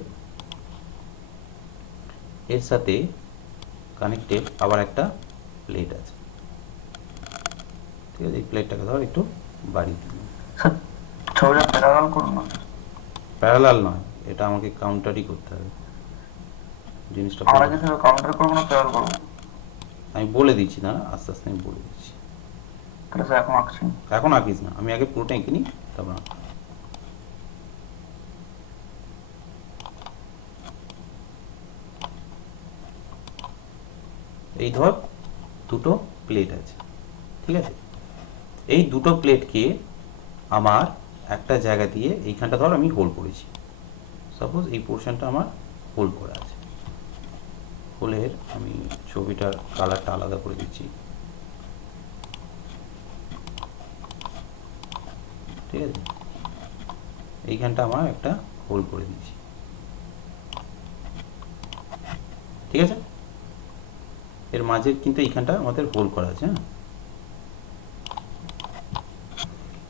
এর সাথে কানেক্টেড আবার একটা প্লেট আছে, ঠিক আছে। এই প্লেটটাকে ধর একটু বাড়িয়ে দিলাম। স্যার ছবিটা প্যারালাল করুন না। প্যারালাল নয়, এটা আমাকে কাউন্টারই করতে হবে জিনিসটা। আমরা কি শুধু কাউন্টার করবো না প্যারাল করবো? আমি বলে দিচ্ছি না, আস্তে আস্তে আমি বলে দিচ্ছি। তাহলে স্যার এখন আঁকছি। এখন আঁকিস না, আমি আগে পুরোটা এঁকে নিই, তারপর আঁক। এই ধর দুটো প্লেট আছে, ঠিক আছে। এই দুটো প্লেটকে আমার একটা জায়গা দিয়ে এইখানটা ধর আমি হোল করেছি, সাপোজ এই পোর্শনটা আমার হোল করা আছে। হোলের আমি ছবিটার কালারটা আলাদা করে দিচ্ছি, ঠিক আছে। এইখানটা আমার একটা হোল করে দিচ্ছি, ঠিক আছে। এর মাঝে কিন্তু এইখানটা আমাদের হোল করা আছে, হ্যাঁ।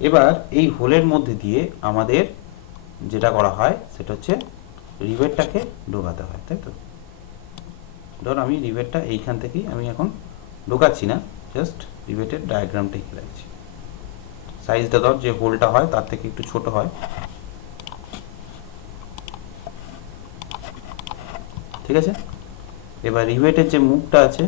এবার এই হোলের মধ্যে দিয়ে আমাদের যেটা করা হয় সেটা হচ্ছে রিভেটটাকে ঢোকাতে হয়, তাই তো। ধর আমি রিভেটটা এইখান থেকেই আমি এখন ঢোকাচ্ছি না, জাস্ট রিভেটের ডায়াগ্রামটা এঁকে রাখছি। সাইজটা ধর যে হোলটা হয় তার থেকে একটু ছোট হয়, ঠিক আছে। এবার রিভেটের যে মুখটা আছে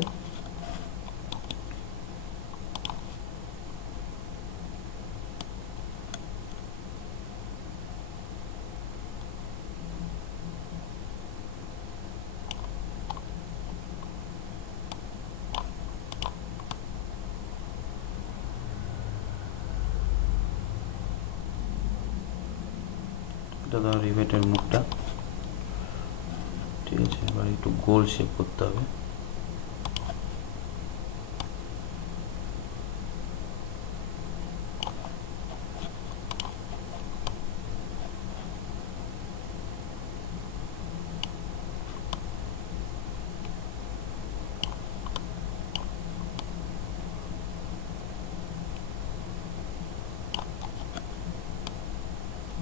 এটা ধর রিভেটের মুখটা, ঠিক আছে। এবার একটু গোল শেপ করতে হবে,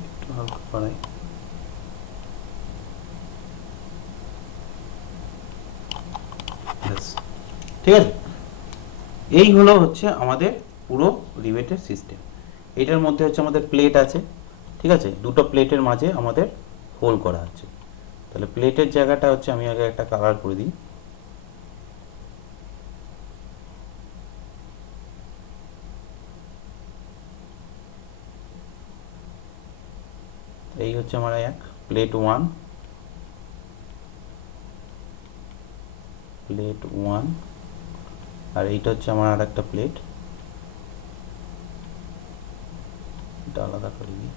একটু হালকা বাড়াই। ব্যাস, ঠিক আছে। এই হলো হচ্ছে আমাদের পুরো রিভেটের সিস্টেম। এটার মধ্যে হচ্ছে আমাদের প্লেট আছে, ঠিক আছে। দুটো প্লেটের মাঝে আমাদের হোল করা আছে। তাহলে প্লেটের জায়গাটা হচ্ছে আমি আগে একটা কালার করে দিই। এই হচ্ছে আমার এক প্লেট 1, প্লেট 1, আর এইটা হচ্ছে আমার আর একটা প্লেট, এটা আলাদা করে দিই।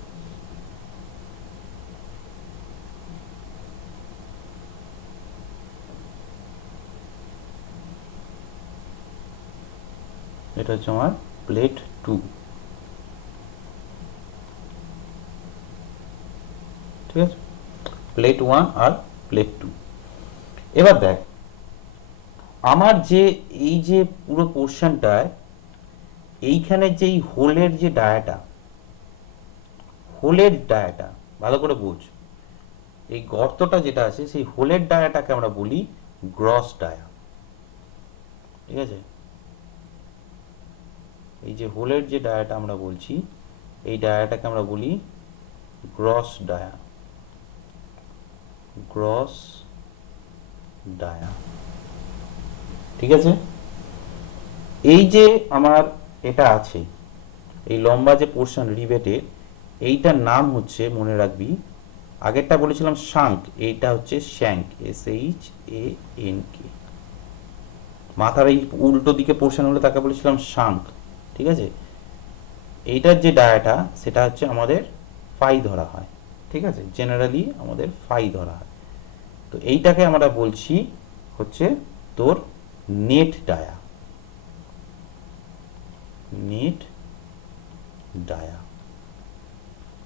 এটা হচ্ছে আমার প্লেট 2, ঠিক আছে। প্লেট 1 আর প্লেট 2। এবার দেখ আমার যে এই যে পুরো পোর্শনটায় এইখানে যেই হোলের যে ডায়াটা, হোলের ডায়াটা ভালো করে বুঝ। এই গর্তটা যেটা আছে সেই হোলের ডায়াটাকে আমরা বলি গ্রস ডায়া, ঠিক আছে। এই যে হোলের যে ডায়াটা আমরা বলছি এই ডায়াটাকে আমরা বলি গ্রস ডায়া, গ্রস ডায়া, ঠিক আছে। এই যে আমার এটা আছে এই লম্বা যে পোর্শন রিভেটের, এইটার নাম হচ্ছে মনে রাখবি, আগেরটা বলেছিলাম শাঙ্ক, এইটা হচ্ছে শ্যাঙ্ক, SHANK। মাথার এই উল্টো দিকে পোর্শন হলে তাকে বলেছিলাম শাঙ্ক, ঠিক আছে। এইটার যে ডায়াটা সেটা হচ্ছে আমাদের ফাই ধরা হয়, ঠিক আছে। জেনারেলি আমাদের ফাই ধরা হয়। তো এইটাকে আমরা বলছি হচ্ছে তোর নেট ডায়া, নেট ডায়া,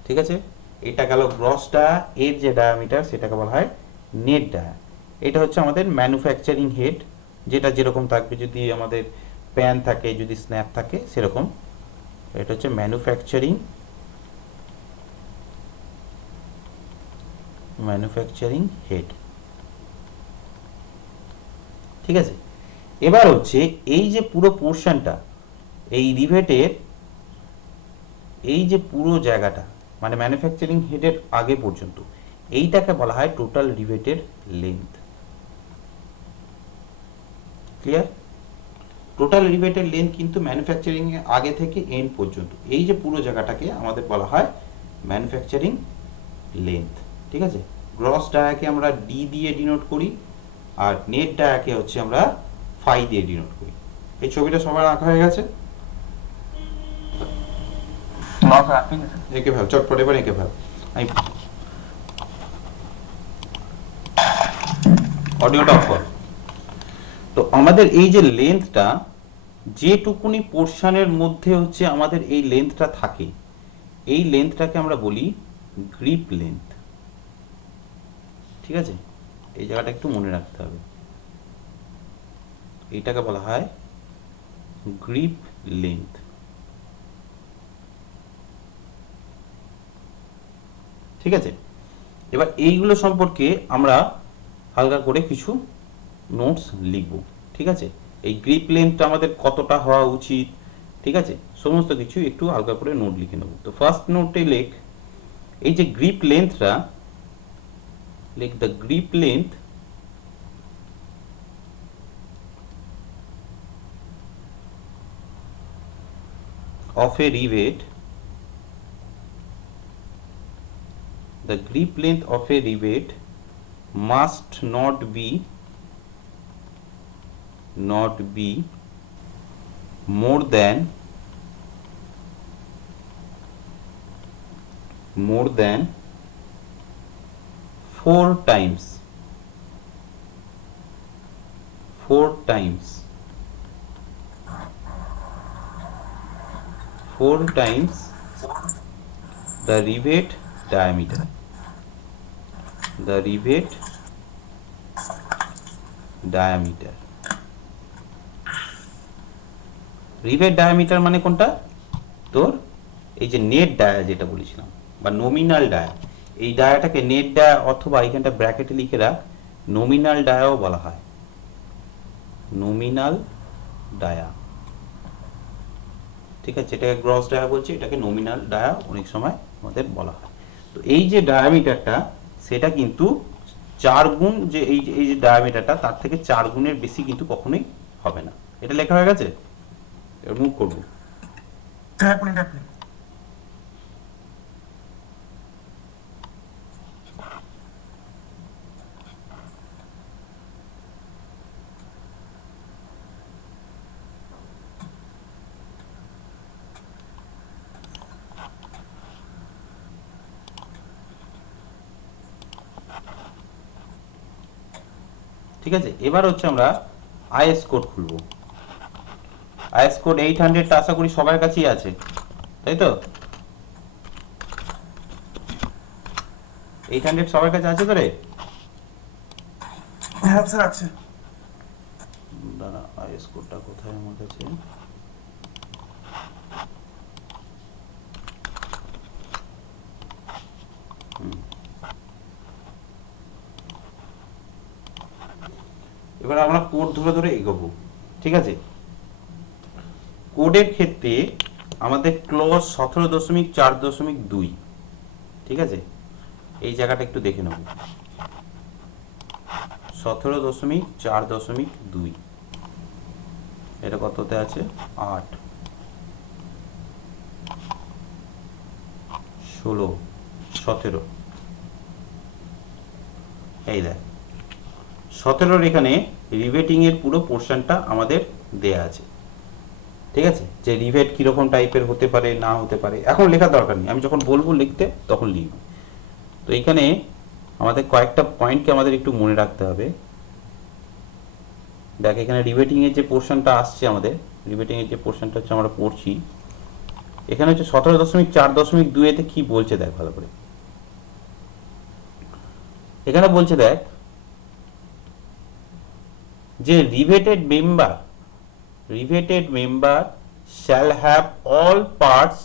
ঠিক আছে, এটা গেল গ্রস ডায়া, এর যে ডায়ামিটার সেটাকে বলা হয় নেট ডায়া। এটা হচ্ছে আমাদের ম্যানুফ্যাকচারিং হেড, যেটা যেরকম থাকবে, যদি আমাদের প্যান থাকে, যদি স্ন্যাপ থাকে সেরকম। এটা হচ্ছে ম্যানুফ্যাকচারিং হেড। ঠিক আছে, এবার হচ্ছে এই যে পুরো পোর্শনটা, এই রিভেটের এই যে পুরো জায়গাটা, মানে ম্যানুফ্যাকচারিং হেডের আগে পর্যন্ত, এইটাকে বলা হয় টোটাল রিভেটের লেন্থ। ক্লিয়ার? টোটাল রিভেটের লেন্থ কিন্তু ম্যানুফ্যাকচারিং এর আগে থেকে এন্ড পর্যন্ত, এই যে পুরো জায়গাটাকে আমাদের বলা হয় ম্যানুফ্যাকচারিং লেন্থ। ঠিক আছে, গ্রস ডায়াকে আমরা ডি দিয়ে ডিনোট করি, আর নেট ডায়াকে হচ্ছে আমরা ফাই দিয়ে ডিনোট করি। এই ছবিটা সবার আঁকা হয়ে গেছে? না স্যার ঠিক আছে। এঁকে ফেল চটপট, এবার এঁকে ফেল। আমি অডিওটা অফ কর। তো আমাদের এই যে লেন্থটা, যেটুকুনি পোর্শনের মধ্যে হচ্ছে আমাদের এই লেন্থটা থাকে, এই লেন্থটাকে আমরা বলি গ্রিপ লেন্থ। ঠিক আছে, এই জায়গাটা একটু মনে রাখতে হবে, এইটাকে বলা হয় গ্রিপ লেন্থ। ঠিক আছে, এবার এইগুলো সম্পর্কে আমরা হালকা করে কিছু নোটস লিখব। ঠিক আছে, এই গ্রিপ লেন্থটা আমাদের কতটা হওয়া উচিত, ঠিক আছে, সমস্ত কিছু একটু হালকা করে নোট লিখে নেব। তো ফার্স্ট নোটে লেখ, এই যে গ্রিপ লেন্থটা, লেখ the grip length of a rivet, the grip length of a rivet must not be more than 4 times the rivet diameter. Rivet diameter মানে কোনটা? তোর এই যে নেট ডায়া যেটা বলেছিলাম, বা নমিনাল ডায়া, এই ডায়াটাকে নেট ডায়া অথবা এখানটা ব্র্যাকেটে লিখে রাখ, নমিনাল ডায়াও বলা হয়, নমিনাল ডায়া। ঠিক আছে, এটাকে গ্রস ডায়া বলছি, এটাকে নমিনাল ডায়া অনেক সময় আমাদের বলা হয়। তো এই যে ডায়ামিটারটা, সেটা কিন্তু 4 গুণ, যে এই যে ডায়ামিটারটা, তার থেকে 4 গুণের বেশি কিন্তু কখনোই হবে না। এটা লেখা হয়ে গেছে, এবার মুভ করবো। এক মিনিট। ঠিক আছে, এবার হচ্ছে আমরা আইএস কোড খুলবো। আইএস কোড 800টা আশা করি সবার কাছেই আছে, তাই তো? 800 সবার কাছে আছে তো রে? হ্যাঁ স্যার আছে। দাঁড়া, আইএস কোডটা কোথায় আমার কাছে? এবার আমরা কোড ধরে ধরে এগোবো। ঠিক আছে, কোডের ক্ষেত্রে আমাদের ক্লজ 17.4.2। ঠিক আছে, এই জায়গাটা একটু দেখে নেব, 17.4.2, এটা কততে আছে? 8, 16, 17। এই দেখ, 17-র এখানে রিভেটিং এর পুরো পোর্শনটা আমাদের দেয়া আছে। ঠিক আছে, যে রিভেট কিরকম টাইপের হতে পারে না হতে পারে এখন লেখার দরকার নেই, আমি যখন বলবো লিখতে তখন লিখব। তো এখানে আমাদের কয়েকটা পয়েন্টকে আমাদের একটু মনে রাখতে হবে। দেখ, এখানে রিভেটিং এর যে পোর্শনটা আসছে, আমাদের রিভেটিং এর যে পোর্শনটা হচ্ছে আমরা পড়ছি, এখানে হচ্ছে 17.4.2 এতে কি বলছে দেখ ভালো করে। এখানে বলছে দেখ যে riveted member shall have all parts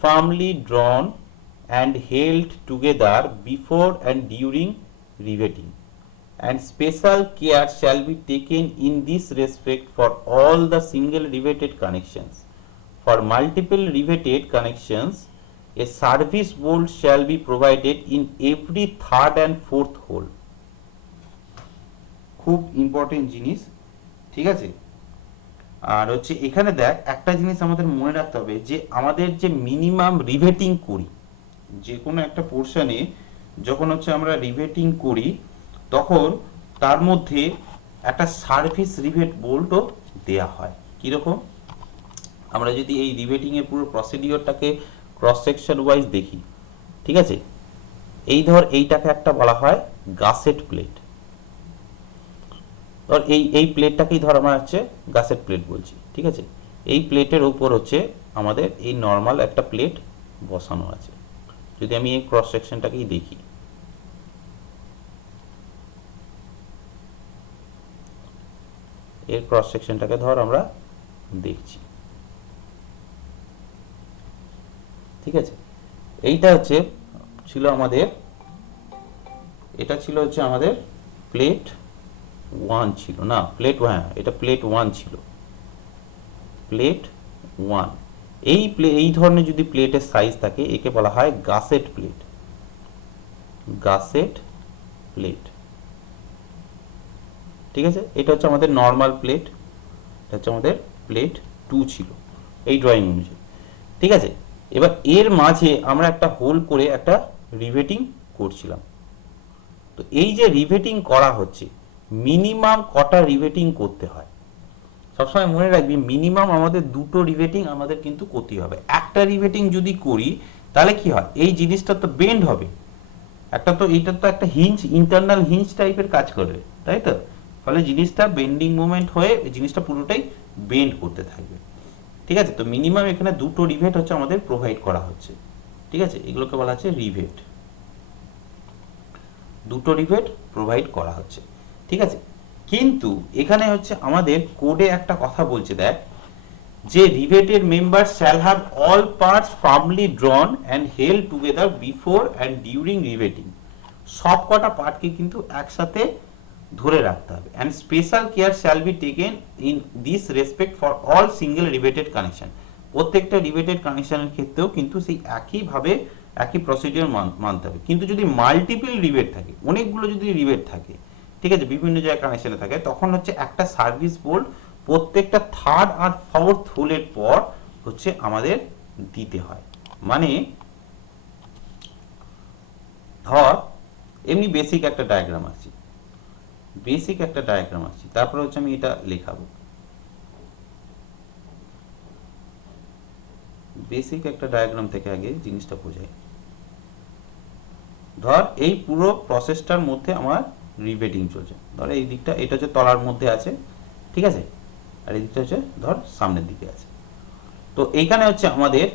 firmly drawn and held together before and during riveting, and special care shall be taken in this respect for all the single riveted connections. For multiple riveted connections, a service bolt shall be provided in every third and fourth hole. খুব important জিনিস, ঠিক আছে। আর হচ্ছে এখানে দেখ একটা জিনিস আমাদের মনে রাখতে হবে যে আমাদের যে মিনিমাম রিভেটিং করি যে কোনো একটা পোর্শনে, যখন হচ্ছে আমরা রিভেটিং করি তখন তার মধ্যে একটা সার্ভিস রিভেট বোল্টও দেয়া হয়। কীরকম, আমরা যদি এই রিভেটিং এর পুরো প্রসিডিওরটাকে ক্রস সেকশন ওয়াইজ দেখি, ঠিক আছে। এই ধর এইটাকে একটা বলা হয় গাসেট প্লেট। ধর এই প্লেটটাকেই ধর আমরা হচ্ছে গাসেট প্লেট বলছি, ঠিক আছে। এই প্লেটের উপর হচ্ছে আমাদের এই নর্মাল একটা প্লেট বসানো আছে। যদি আমি এই ক্রস সেকশনটাকেই দেখি, এর ক্রস সেকশনটাকে ধর আমরা দেখছি, ঠিক আছে। এইটা হচ্ছে ছিল আমাদের, এটা ছিল হচ্ছে আমাদের প্লেট 1 ছিল না, প্লেট, হ্যাঁ এটা প্লেট 1 ছিল, প্লেট 1। এই ধরনের যদি প্লেটের সাইজ থাকে একে বলা হয় গাসেট প্লেট, গাসেট প্লেট, ঠিক আছে। এটা হচ্ছে আমাদের নর্মাল প্লেট, এটা হচ্ছে আমাদের প্লেট 2 ছিল এই ড্রয়িং অনুযায়ী, ঠিক আছে। এবার এর মাঝে আমরা একটা হোল করে একটা রিভেটিং করছিলাম। তো এই যে রিভেটিং করা হচ্ছে, মিনিমাম কটা রিভেটিং করতে হয় সবসময় মনে রাখবি, মিনিমাম আমাদের 2টো রিভেটিং আমাদের কিন্তু করতে হবে। একটা রিভেটিং যদি করি তাহলে কি হয়, এই জিনিসটা তো বেন্ড হবে, একটা তো এইটা তো একটা হিঞ্জ, ইন্টারনাল হিঞ্জ টাইপের কাজ করবে, তাই তো। ফলে জিনিসটা বেন্ডিং মুভমেন্ট হয়ে জিনিসটা পুরোটাই বেন্ড করতে থাকবে, ঠিক আছে। তো মিনিমাম এখানে 2টো রিভেট হচ্ছে আমাদের প্রোভাইড করা হচ্ছে, ঠিক আছে। এগুলোকে বলা হচ্ছে রিভেট, 2টো রিভেট প্রোভাইড করা হচ্ছে, ঠিক আছে। কিন্তু এখানে হচ্ছে আমাদের কোডে একটা কথা বলছে দেখ, যে riveted member shall have all parts firmly drawn and held together before and during riveting. সব কটা পার্টকে কিন্তু একসাথে ধরে রাখতে হবে। And special care shall be taken in this respect for all single riveted connection. প্রত্যেকটা রিভেটেড কানেকশনের ক্ষেত্রেও কিন্তু সেই একইভাবে একই প্রসিডিওর মানতে হবে। কিন্তু যদি মাল্টিপল রিভেট থাকে, অনেকগুলো যদি রিভেট থাকে, ঠিক আছে, বিভিন্ন জায়গায় কানেকশনে থাকে, তখন হচ্ছে একটা সার্ভিস বোল্ট প্রত্যেকটা থার্ড আর ফোর্থ হোলের পর হচ্ছে আমাদের দিতে হয়। মানে ধর এমনি বেসিক একটা ডায়াগ্রাম আছে, তারপরে হচ্ছে আমি এটা লেখাবো। বেসিক একটা ডায়াগ্রাম থেকে আগে জিনিসটা বোঝাই। ধর এই পুরো প্রসেসটার মধ্যে আমার রিভেটিং চলছে। ধর এই দিকটা, এটা হচ্ছে তলার মধ্যে আছে, ঠিক আছে, আর এই দিকটা হচ্ছে ধর সামনের দিকে আছে। তো এইখানে হচ্ছে আমাদের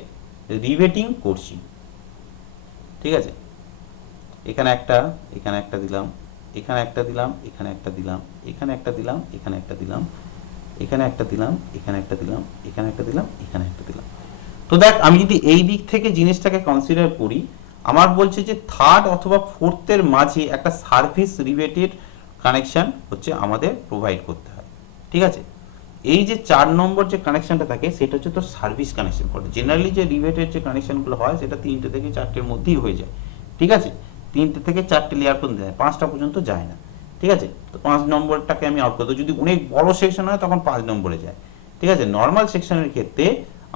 রিভেটিং করছি, ঠিক আছে। এখানে একটা দিলাম, এখানে একটা দিলাম, এখানে একটা দিলাম, এখানে একটা দিলাম, এখানে একটা দিলাম, এখানে একটা দিলাম, এখানে একটা দিলাম, এখানে একটা দিলাম, এখানে একটা দিলাম। তো দেখ আমি যদি এই দিক থেকে জিনিসটাকে কনসিডার করি, আমার বলছে যে থার্ড অথবা ফোর্থের মাঝে একটা সার্ভিস রিভেটেড কানেকশন হচ্ছে আমাদের প্রোভাইড করতে হয়, ঠিক আছে। এই যে 4 নম্বর যে কানেকশনটা থাকে সেটা হচ্ছে তো সার্ভিস কানেকশন করে। জেনারেলি যে রিভেটেড যে কানেকশনগুলো হয় সেটা 3টে থেকে 4টের মধ্যেই হয়ে যায়, ঠিক আছে। 3টে থেকে 4টে লেয়ার পর্যন্ত যায়, 5টা পর্যন্ত যায় না, ঠিক আছে। তো 5 নম্বরটাকে আমি আউট করতে, যদি অনেক বড় সেকশন হয় তখন 5 নম্বরে যায়, ঠিক আছে। নর্মাল সেকশনের ক্ষেত্রে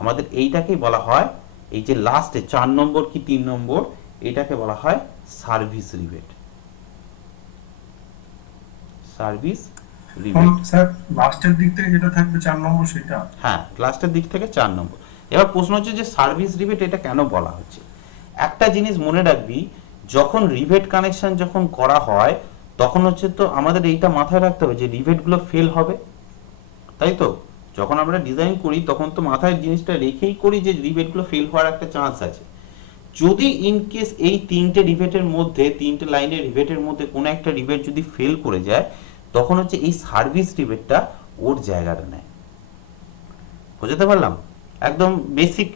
আমাদের এইটাকেই বলা হয়, এই যে লাস্টে 4 নম্বর কি 3 নম্বর, এটাকে বলা হয় service rivet, service rivet. Sir লাস্টের দিক থেকে যেটা থাকবে 4 নম্বর সেটা, হ্যাঁ লাস্টের দিক থেকে 4 নম্বর। এবার প্রশ্ন হচ্ছে যে সার্ভিস রিভেট এটা কেন বলা হচ্ছে। একটা জিনিস মনে রাখবি, যখন রিভেট কানেকশন যখন করা হয় তখন হচ্ছে তো আমাদের এইটা মাথায় রাখতে হবে যে রিভেটগুলো ফেল হবে, তাই তো। যখন আমরা ডিজাইন করি তখন তো মাথায় জিনিসটা রেখেই করি যে রিবেটগুলো ফেল হওয়ার একটা চান্স আছে। যদি ইন কেস এই তিনটে রিবেটের মধ্যে, তিনটে লাইনের রিবেটের মধ্যে কোনো একটা রিবেট যদি ফেল করে যায়, তখন হচ্ছে এই সার্ভিস রিবেটটা ওর জায়গাটা নেয়। বুঝতে পারলাম? একদম বেসিক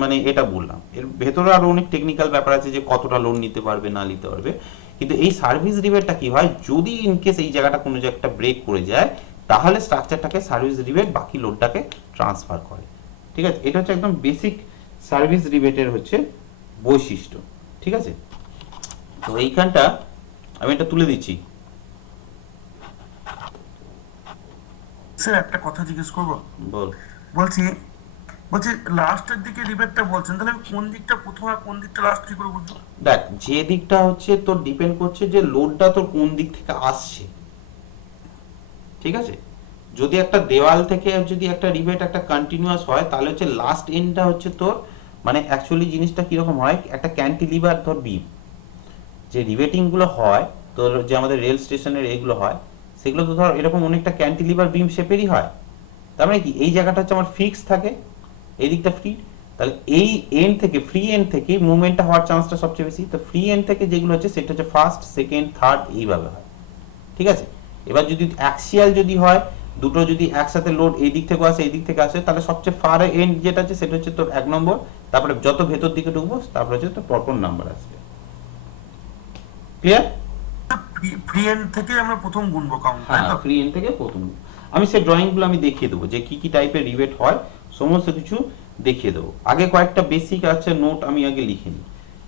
মানে এটা বললাম। এর ভেতরে আরো অনেক টেকনিক্যাল ব্যাপার আছে যে কতটা লোন নিতে পারবে না নিতে পারবে, কিন্তু এই সার্ভিস রিবেটটা কি হয়, যদি ইন কেস এই জায়গাটা কোনো একটা ব্রেক করে যায়, তাহলে স্ট্রাকচারটাকে সার্ভিস রিবেট বাকি লোডটাকে ট্রান্সফার করে। ঠিক আছে, এটা হচ্ছে একদম বেসিক সার্ভিস রিবেটের হচ্ছে বৈশিষ্ট্য। ঠিক আছে, তো এইখানটা আমি এটা তুলে দিচ্ছি। স্যার একটা কথা জিজ্ঞেস করবো? বল। বলছি বলছি লাস্টের দিকে রিবেটটা বলছেন, তাহলে আমি কোন দিকটা প্রথম আর কোন দিকটা লাস্ট কি করে বুঝবো? দেখ, যে দিকটা হচ্ছে তোর ডিপেন্ড করছে যে লোডটা তোর কোন দিক থেকে আসছে। ঠিক আছে, যদি একটা দেওয়াল থেকে যদি একটা রিবেট একটা কন্টিনিউয়াস হয়, তাহলে হচ্ছে লাস্ট এন্ডটা হচ্ছে তোর মানে অ্যাকচুয়ালি জিনিসটা কিরকম হয়, একটা ক্যান্টিলিভার ধর বিম, যে রিবেটিং গুলো হয় তোর, যে আমাদের রেল স্টেশনের এগুলো হয়, সেগুলো তো ধর এরকম অনেকটা ক্যান্টিলিভার বিম শেপেরই হয়। তার মানে কি, এই জায়গাটা হচ্ছে আমার ফিক্স থাকে, এই দিকটা ফ্রি, তাহলে এই এন্ড থেকে, ফ্রি এন্ড থেকে মুভমেন্টটা হওয়ার চান্সটা সবচেয়ে বেশি। তো ফ্রি এন্ড থেকে যেগুলো হচ্ছে সেটা হচ্ছে ফার্স্ট, সেকেন্ড, থার্ড এইভাবে হয়। ঠিক আছে, এবার যদি অ্যাক্সিয়াল যদি হয়, দুটো যদি একসাথে লোড এই দিক থেকে আসে এই দিক থেকে আসে, তাহলে সবচেয়ে ফার এন্ড যেটা আছে সেটা হচ্ছে তোর 1 নম্বর, তারপরে যত ভেতর দিকে ঢুকবো তারপরে হচ্ছে তোর পরপর নাম্বার আসবে। ক্লিয়ার? ফ্রি এন্ড থেকে আমরা প্রথম গুনবো কাউন্ট, তাই হ্যাঁ, তো? ফ্রি এন্ড থেকে প্রথম। আমি সেই ড্রয়িংগুলো আমি দেখিয়ে দেবো যে কি কি টাইপের রিবেট হয়, সমস্ত কিছু দেখিয়ে দেবো। আগে কয়েকটা বেসিক আছে নোট আমি আগে লিখে নিই।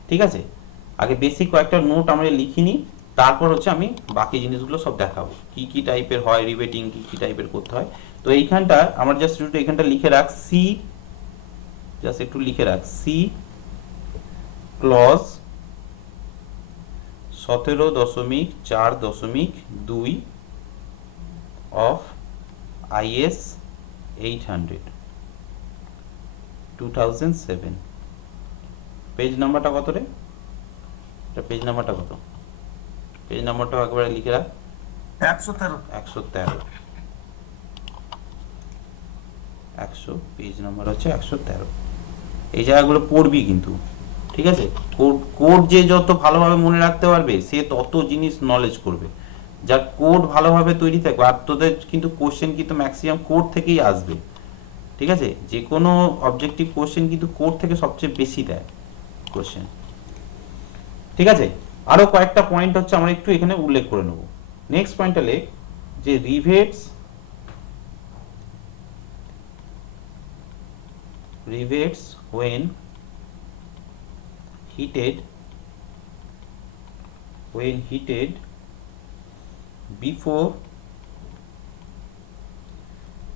ঠিক আছে, আগে বেসিক কয়েকটা নোট আমরা লিখে নিই, তারপর হচ্ছে আমি বাকি জিনিসগুলো সব দেখাবো কি কি টাইপের হয় রিবেটিং, কি কি টাইপের করতে হয়। তো এইখানটা আমার জাস্ট একটু এখানটা লিখে রাখ সি, জাস্ট একটু লিখে রাখ see clause 17.4.2 of IS 800 2007। Page নাম্বারটা কত রে? এটা পেজ নাম্বারটা কত? পেজ নাম্বারটা একবারে লিখে রাখ। 113। 113, 100, পেজ নাম্বার হচ্ছে 113। এই জায়গাগুলো পড়বি কিন্তু। ঠিক আছে, কোড যে যত ভালোভাবে মনে রাখতে পারবে সে তত জিনিস নলেজ করবে। যার কোড ভালোভাবে তৈরি থাকবে, আর তোদের কিন্তু কোশ্চেন কিন্তু ম্যাক্সিমাম কোড থেকেই আসবে। ঠিক আছে, যে কোনো অবজেক্টিভ কোশ্চেন কিন্তু কোড থেকে সবচেয়ে বেশি দেয় কোশ্চেন। ঠিক আছে, আরো কয়েকটা পয়েন্ট হচ্ছে আমরা একটু এখানে উল্লেখ করে নেব। নেক্সট পয়েন্টটা লেখ যে rivets when heated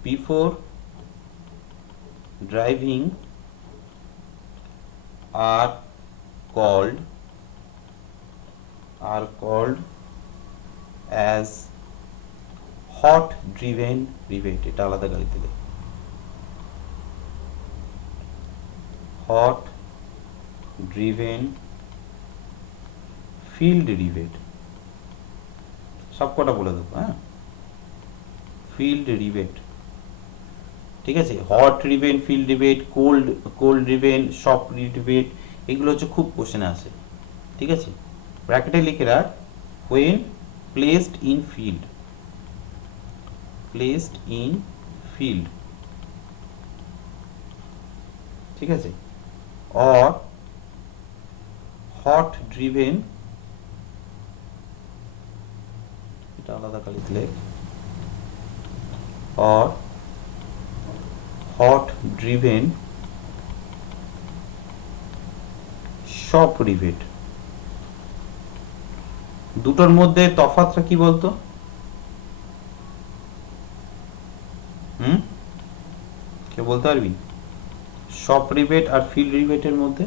before driving are called as hot driven rivet। এটা আলাদা গাড়িতে দেখ, hot driven field rivet, সবকটা বলে দেবো। হ্যাঁ, field rivet। ঠিক আছে, hot রিভেন, field rivet, cold রিভেন, shop rivet, এগুলো হচ্ছে খুব কোশ্চেনে আসে। ঠিক আছে, ব্র্যাকেটে লিখে রাখ when placed in field, ঠিক আছে, or hot driven, এটা আলাদা কালিতে লেখ, or hot driven shop rivet। দুটোর মধ্যে তফাৎটা কি বলতো? কে বলতে পারবি? শপ রিবেট আর ফিল্ড রিবেটের মধ্যে?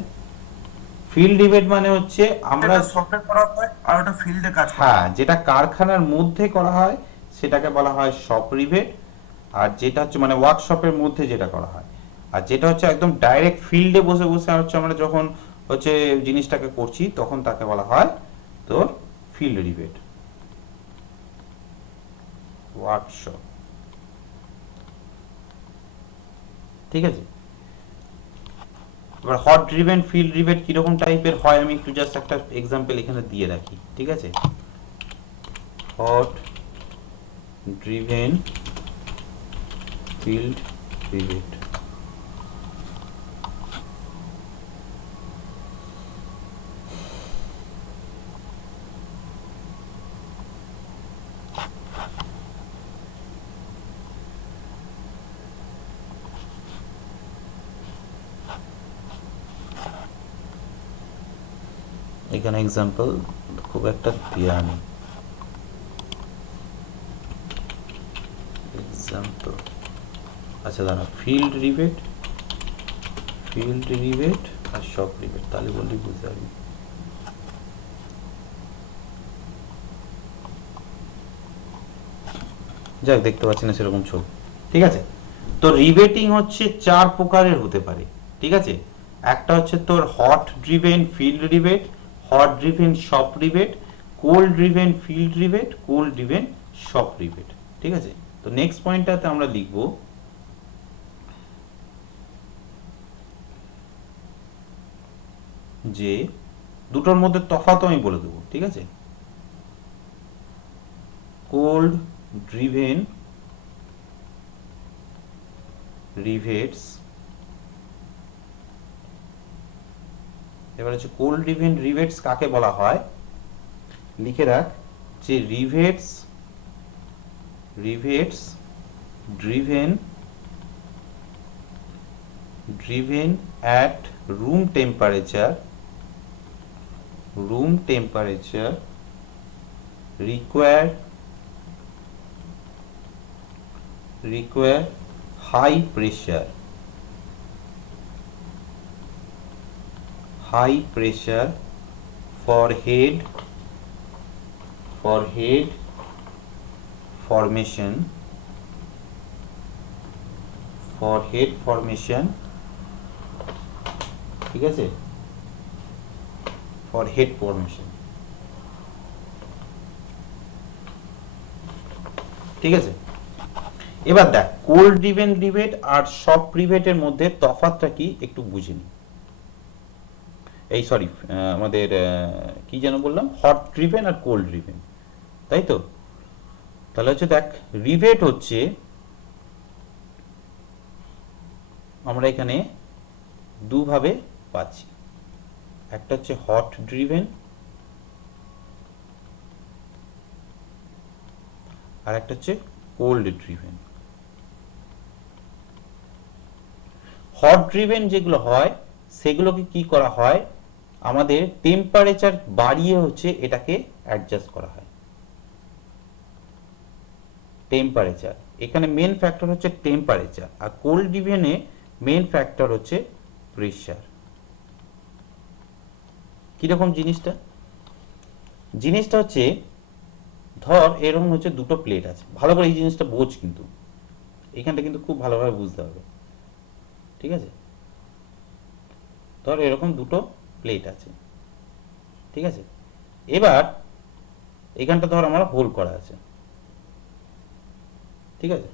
ফিল্ড রিবেট মানে হচ্ছে আমরা শপে করা হয় আর ওটা ফিল্ডে কাজ করা হয়। হ্যাঁ, যেটা কারখানার মধ্যে করা হয় সেটাকে বলা হয় শপ রিবেট, আর যেটা হচ্ছে মানে ওয়ার্কশপের মধ্যে যেটা করা হয়, আর যেটা হচ্ছে একদম ডাইরেক্ট ফিল্ডে বসে বসে হচ্ছে আমরা যখন হচ্ছে জিনিসটাকে করছি তখন তাকে বলা হয় তোর ফিল্ড রিবেট, ওয়ার্কশপ। ঠিক আছে। এবার হট ড্রিভেন ফিল্ড রিভেট কিরকম টাইপের হয় আমি একটু জাস্ট একটা এক্সাম্পল এখানে দিয়ে রাখি, ঠিক আছে। হট ড্রিভেন ফিল্ড রিভেট, এখানে এক্সাম্পল খুব একটা দেওয়া নেই। এক্সাম্পল আচ্ছা দাঁড়া, ফিল্ড রিভেট আর শপ রিভেট, তাহলে বললি বুঝতে পারবি। যাক, দেখতে পাচ্ছি না সেরকম ছবি, ঠিক আছে। তো রিভেটিং হচ্ছে 4 প্রকারের হতে পারে, ঠিক আছে। একটা হচ্ছে তোর hot driven field rivet, hot driven shop rivet, cold driven field rivet, cold driven shop rivet, ঠিক আছে। তো নেক্সট পয়েন্টটাতে আমরা লিখব যে দুটোর মধ্যে তফাৎ আমি বলে দেবো, ঠিক আছে। কোল্ড ড্রিভেন রিভেটস, এবার হচ্ছে কোল্ড ড্রিভেন রিভেটস কাকে বলা হয়, লিখে রাখ যে রিভেটস driven at room temperature require high pressure for head formation ঠিক আছে, for head formation, ঠিক আছে। এবার দেখ কোল্ড ড্রিভেন রিভেট আর শপ রিভেটের মধ্যে তফাৎটা কি একটু বুঝে নি। এই সরি, আমাদের কি যেন বললাম, হট ড্রিভেন আর কোল্ড ড্রিভেন, তাই তো। তাহলে হচ্ছে দেখ, রিভেট হচ্ছে আমরা এখানে দুভাবে পাচ্ছি, একটা হচ্ছে হট ড্রিভেন আর একটা হচ্ছে কোল্ড ড্রিভেন। হট ড্রিভেন যেগুলো হয় সেগুলোকে কি করা হয়, আমাদের টেম্পারেচার বাড়িয়ে হচ্ছে এটাকে অ্যাডজাস্ট করা হয়। টেম্পারেচার, এখানে মেন ফ্যাক্টর হচ্ছে টেম্পারেচার, আর কোল্ড ড্রিভেনে মেন ফ্যাক্টর হচ্ছে প্রেসার। কিরকম জিনিসটা হচ্ছে ধর এরকম হচ্ছে দুটো প্লেট আছে, ভালো করে এই জিনিসটা বোঝ, কিন্তু এখানটা কিন্তু খুব ভালোভাবে বুঝতে হবে, ঠিক আছে। ধর এরকম দুটো প্লেট আছে, ঠিক আছে। এবার এখানটা ধর আমার হোল করা আছে, ঠিক আছে।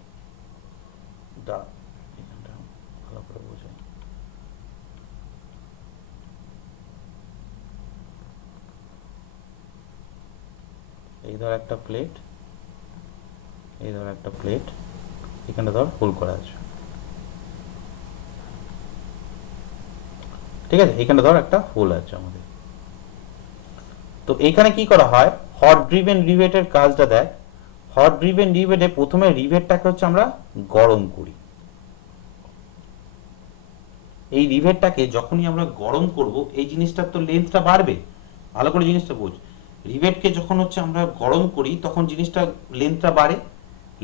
এখানটা ভালো করে বোঝো, এই ধর একটা প্লেট, এই ধর একটা প্লেট, এখানে ধর হোল করা আছে, ঠিক আছে। এখানে ধর একটা হোল আছে আমাদের। তো এখানে কি করা হয়, হট ড্রিভেন রিভেটের কাজটা দেখ। হট ড্রিভেন রিভেটে প্রথমে রিভেটটাকে হচ্ছে আমরা গরম করি। এই রিভেটটাকে যখনই আমরা গরম করব এই জিনিসটার তো লেন্থটা বাড়বে, ভালো করে জিনিসটা বোঝ। রিভেটকে যখন হচ্ছে আমরা গরম করি তখন জিনিসটা লেন্থটা বাড়ে,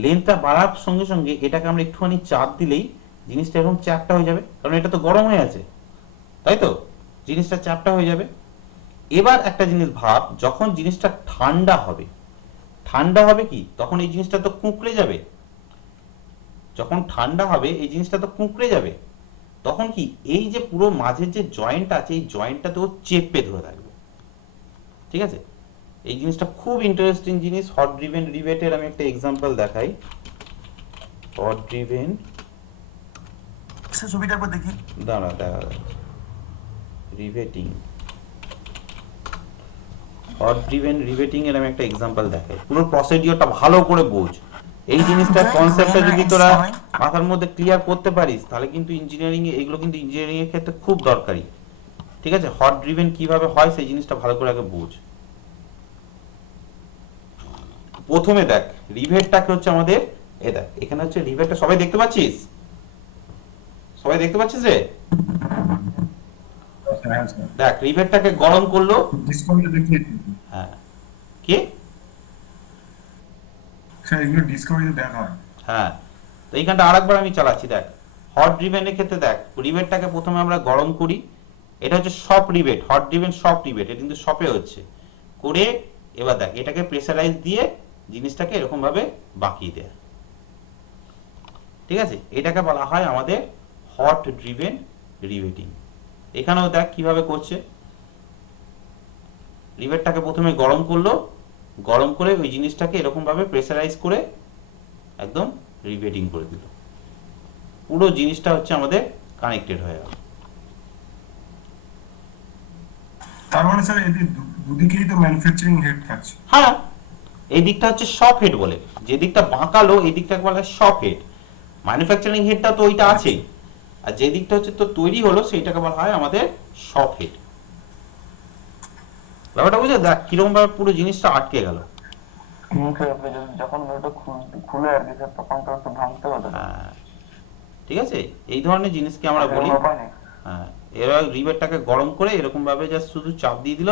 লেন্থটা বাড়ার সঙ্গে সঙ্গে এটাকে আমরা একটুখানি চাপ দিলেই জিনিসটা এরকম চ্যাপটা হয়ে যাবে, কারণ এটা তো গরম হয়ে আছে, তাই তো, জিনিসটা চ্যাপটা হয়ে যাবে। এবার একটা জিনিস ভাব, যখন জিনিসটা ঠান্ডা হবে কি তখন এই জিনিসটা তো কুঁকড়ে যাবে, যখন ঠান্ডা হবে এই জিনিসটা তো কুঁকড়ে যাবে, তখন কি এই যে পুরো মাঝের যে জয়েন্ট আছে এই জয়েন্টটা তো চেপে ধরে থাকবে, ঠিক আছে। এই জিনিসটা খুব ইন্টারেস্টিং জিনিস। হট ড্রিভেন রিভেটের আমি একটা এক্সাম্পল দেখাই। হট ড্রিভেন যাচ্ছে ছবিটা একবার দেখি। দাঁড়া দেখা রিভেটিং, হট ড্রিভেন রিভেটিং এর আমি একটা এক্সাম্পল দেখাই, পুরো প্রসিডিওরটা ভালো করে বোঝ। এই জিনিসটা কনসেপ্টটা যদি তোরা মাথার মধ্যে ক্লিয়ার করতে পারিস তাহলে কিন্তু ইঞ্জিনিয়ারিং এ এগুলো কিন্তু ইঞ্জিনিয়ারিং এর ক্ষেত্রে খুব দরকারি। ঠিক আছে, হট ড্রিভেন কিভাবে হয় সেই জিনিসটা ভালো করে আগে বুঝ। প্রথমে দেখ রিভেটটাকে হচ্ছে আমাদের দেখ এখানে হচ্ছে রিভেটটা সবাই দেখতে পাচ্ছিস, সবাই দেখতে পাচ্ছিস রে? দেখ রিভেটটাকে গরম করলো, ডিসকাউন্টে দেখিয়ে হ্যাঁ কি স্যার এগুলো ডিসকাউন্টে দেখা হয়। হ্যাঁ, তো এইখানটা আরেকবার আমি চালাচ্ছি। দেখ হট ড্রিভেনের ক্ষেত্রে দেখ রিভেটটাকে প্রথমে আমরা গরম করি, এটা হচ্ছে shop rivet, hot driven shop rivet, এটা কিন্তু শপে হচ্ছে করে। এবার দেখ এটাকে প্রেসারাইজ দিয়ে জিনিসটাকে এরকম ভাবে বাঁকিয়ে দেয়। ঠিক আছে, এটাকে বলা হয় আমাদের হট ড্রিভেন রিভেটিং। এখানেও দেখ কিভাবে করছে, রিভেটটাকে প্রথমে গরম করলো, গরম করে ওই জিনিসটাকে এরকম ভাবে প্রেসারাইজ করে একদম রিভেটিং করে দিল, পুরো জিনিসটা হচ্ছে আমাদের কানেক্টেড হয়ে গেল। তার মানে স্যার এদের দুদিকেই তো ম্যানুফ্যাকচারিং হেড থাকছে। হ্যাঁ, এই দিকটা হচ্ছে শপ হেড বলে, যে দিকটা বাঁকালো এই দিকটাকে বলা হয় শপ হেড। ম্যানুফ্যাকচারিং হেডটা তো ওইটা আছেই, আর যে দিকটা হচ্ছে তো তৈরি হলো সেইটাকে বলা হয় আমাদের শপ হেড। ব্যাপারটা বুঝে দেখ কিরকম ভাবে পুরো জিনিসটা আটকে গেল। যখন ওটা খুলে আর কি স্যার তখন তো একটু ভাঙতে হতো। হ্যাঁ ঠিক আছে, এই ধরনের জিনিসকে আমরা বলি। উপায় নেই। হ্যাঁ, এবার রিভেটটাকে গরম করে এরকম ভাবে জাস্ট শুধু চাপ দিয়ে দিল,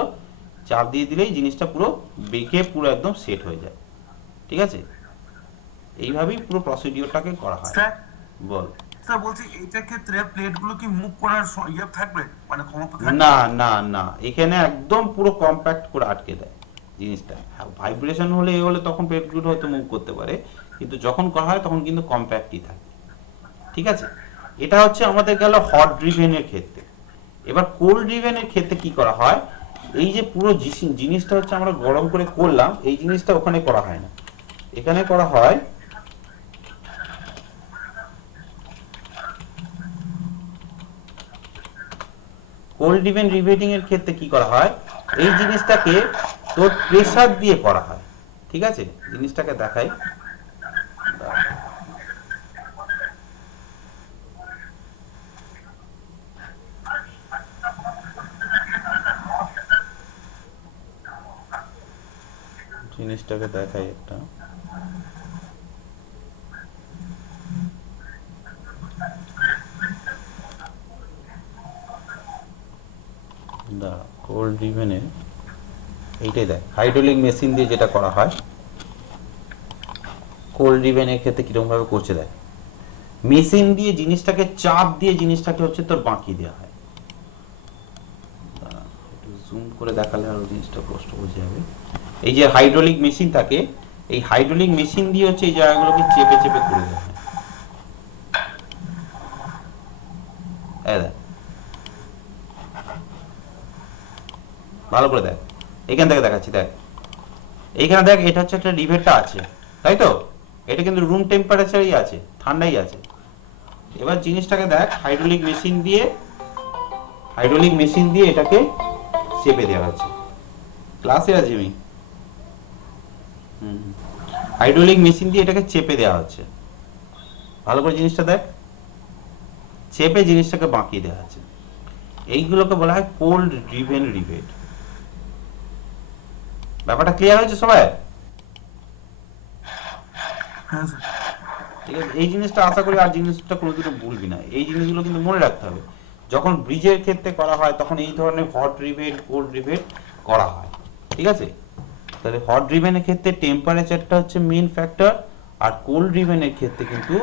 চাপ দিয়ে দিলেই জিনিসটা পুরো বেঁকে পুরো একদম সেট হয়ে যায়। ঠিক আছে, এইভাবেই পুরো প্রসিডিওরটাকে করা হয়। স্যার বল। স্যার বলছি এইটার ক্ষেত্রে প্লেটগুলো কি মুভ করার ইয়ে থাকবে, মানে ক্ষমতা থাকবে? না না না, এখানে একদম পুরো কম্প্যাক্ট করে আটকে দেয় জিনিসটা। ভাইব্রেশন হলে এ হলে তখন প্লেটগুলো হয়তো মুভ করতে পারে, কিন্তু যখন করা হয় তখন কিন্তু কম্প্যাক্টই থাকে। ঠিক আছে, এটা হচ্ছে আমাদের গেল হট ড্রিভেনের ক্ষেত্রে। এবার কোল্ড ড্রিভেনের ক্ষেত্রে কি করা হয়, এই যে পুরো জিনিসটা হচ্ছে আমরা গরম করে করলাম, এই জিনিসটা ওখানে করা হয় না, এখানে করা হয় কোল্ড ড্রিভেন রিভেটিং এর ক্ষেত্রে কি করা হয়, এই জিনিসটাকে তোর প্রেসার দিয়ে করা হয়। ঠিক আছে, জিনিসটাকে দেখাই। জিনিসটাকে দেখাই একটা, কোল্ড ড্রিভেনে এইটাই দেখ হাইড্রোলিক মেশিন দিয়ে যেটা করা হয়, কোল্ড ড্রিভেনের ক্ষেত্রে কিরকম ভাবে করছে দেখ, মেশিন দিয়ে জিনিসটাকে চাপ দিয়ে জিনিসটাকে হচ্ছে তোর বাঁকিয়ে দেওয়া হয়। একটু জুম করে দেখালে আরো জিনিসটা স্পষ্ট বোঝা যাবে। এই যে হাইড্রোলিক মেশিন থাকে, এই হাইড্রোলিক মেশিন দিয়ে হচ্ছে এই জায়গাগুলোকে চেপে চেপে করে দেওয়া হয়। দেখ ভালো করে দেখ, এখান থেকে দেখাচ্ছি। দেখ এইখানে দেখ, এটা হচ্ছে একটা রিভেটটা আছে, তাই তো? এটা কিন্তু রুম টেম্পারেচারই আছে, ঠান্ডাই আছে। এবার জিনিসটাকে দেখ হাইড্রোলিক মেশিন দিয়ে এটাকে চেপে দেওয়া হচ্ছে। ক্লাসে আছে আমি, হাইড্রোলিক মেশিন দিয়ে এটাকে চেপে দেওয়া হচ্ছে। ভালো করে জিনিসটা দেখ, চেপে জিনিসটাকে বাঁকিয়ে দেওয়া হচ্ছে। এইগুলোকে বলা হয় কোল্ড ড্রিভেন রিভেট। ব্যাপারটা ক্লিয়ার হয়েছে সবাই? হ্যাঁ স্যার। ঠিক আছে, এই জিনিসটা আশা করি আর জিনিসটা কোনোদিনও ভুলবি না। এই জিনিসগুলো কিন্তু মনে রাখতে হবে, যখন ব্রিজের ক্ষেত্রে করা হয় তখন এই ধরনের হট রিভেট কোল্ড রিভেট করা হয়। ঠিক আছে, তাহলে হট ড্রিভেনের ক্ষেত্রে টেম্পারেচারটা হচ্ছে মেইন ফ্যাক্টর, আর কোল্ড ড্রিভেনের ক্ষেত্রে কিন্তু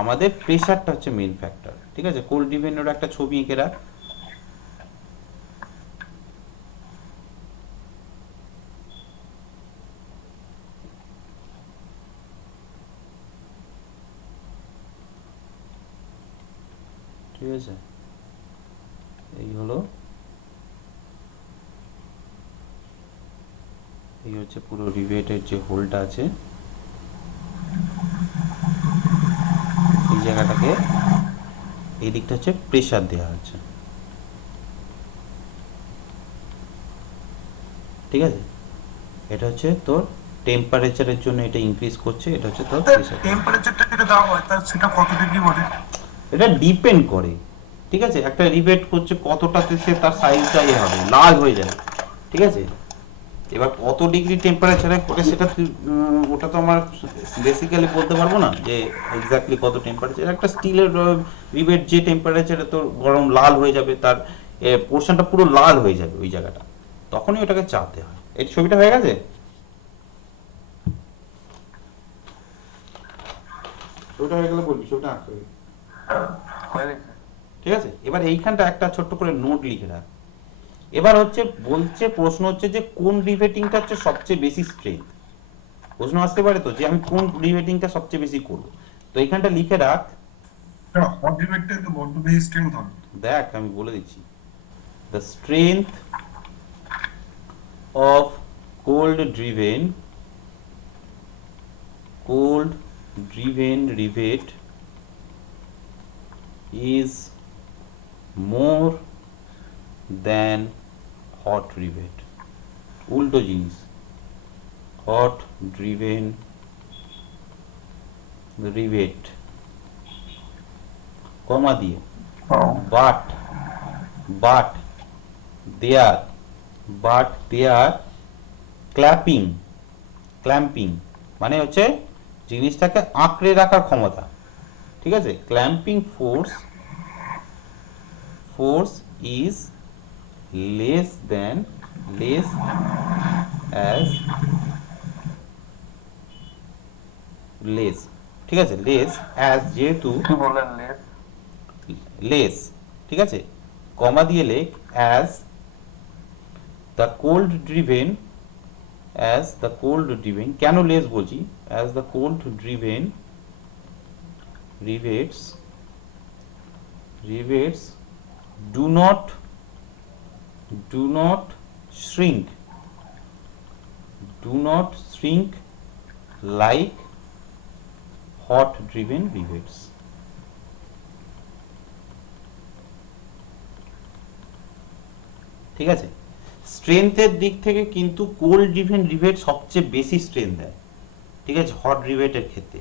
আমাদের প্রেসারটা হচ্ছে মেইন ফ্যাক্টর। ঠিক আছে, কোল্ড ড্রিভেনের একটা ছবি এঁকে রাখ। ঠিক আছে, এই হলো, এই হচ্ছে পুরো রিভেটের যে হোলটা আছে, এই জায়গাটাকে এই দিকটা হচ্ছে প্রেসার দেওয়া হচ্ছে, ঠিক আছে। এটা হচ্ছে তোর টেম্পারেচারের জন্য এটা ইনক্রিজ করছে, এটা হচ্ছে তোর প্রেসার। টেম্পারেচারটা যেটা দেওয়া হয় তার সেটা কত ডিগ্রি বলে? এটা ডিপেন্ড করে, ঠিক আছে। একটা রিভেট হচ্ছে কতটাতে সে তার সাইজটা ইয়ে হবে, লাল হয়ে যাবে, ঠিক আছে। এবার কত ডিগ্রি টেম্পারেচারে করে সেটা ওটা তো আমার বেসিক্যালি বলতে পারবো না যে এক্স্যাক্টলি কত টেম্পারেচার। একটা স্টিলের রিভেট যে টেম্পারেচারে তোর গরম লাল হয়ে যাবে, তার পোর্শনটা পুরো লাল হয়ে যাবে ওই জায়গাটা, তখনই ওটাকে চাপ দেওয়া হয়। এই ছবিটা হয়ে গেছে, ছবিটা হয়ে গেলে বলবি, ছবিটা আঁকতে হবে, হয়ে গেছে। ঠিক আছে। এবার এইখানটা একটা ছোট্ট করে নোট লিখে রাখ। এবার হচ্ছে বলছে, প্রশ্ন হচ্ছে যে কোন রিভেটিংটা হচ্ছে সবচেয়ে বেশি স্ট্রেংথ। প্রশ্ন আসতে পারে তো যে আমি কোন রিভেটিংটা সবচেয়ে বেশি করব, তো এইখানটা লিখে রাখ। হট রিভেটটা তো বড্ড বেশি স্ট্রেংথ হবে। দেখ আমি বলে দিচ্ছি, the strength of cold driven rivet is more than hot rivet. উল্টো জিনিস, hot driven rivet কমা দিয়ে but they are clamping মানে হচ্ছে জিনিসটাকে আঁকড়ে রাখার ক্ষমতা, ঠিক আছে। Clamping force is less as less, ঠিক আছে। less as যেহেতু কি বললেন? less, ঠিক আছে, কমা দিয়ে লেখ as the cold driven, কেন less বলছি, as the cold driven rivets do not shrink like hot driven rivets. ঠিক আছে। স্ট্রেংথের দিক থেকে কিন্তু কোল্ড ড্রিভেন রিভেট সবচেয়ে বেশি স্ট্রেংথ দেয়, ঠিক আছে, হট রিভেটের ক্ষেত্রে,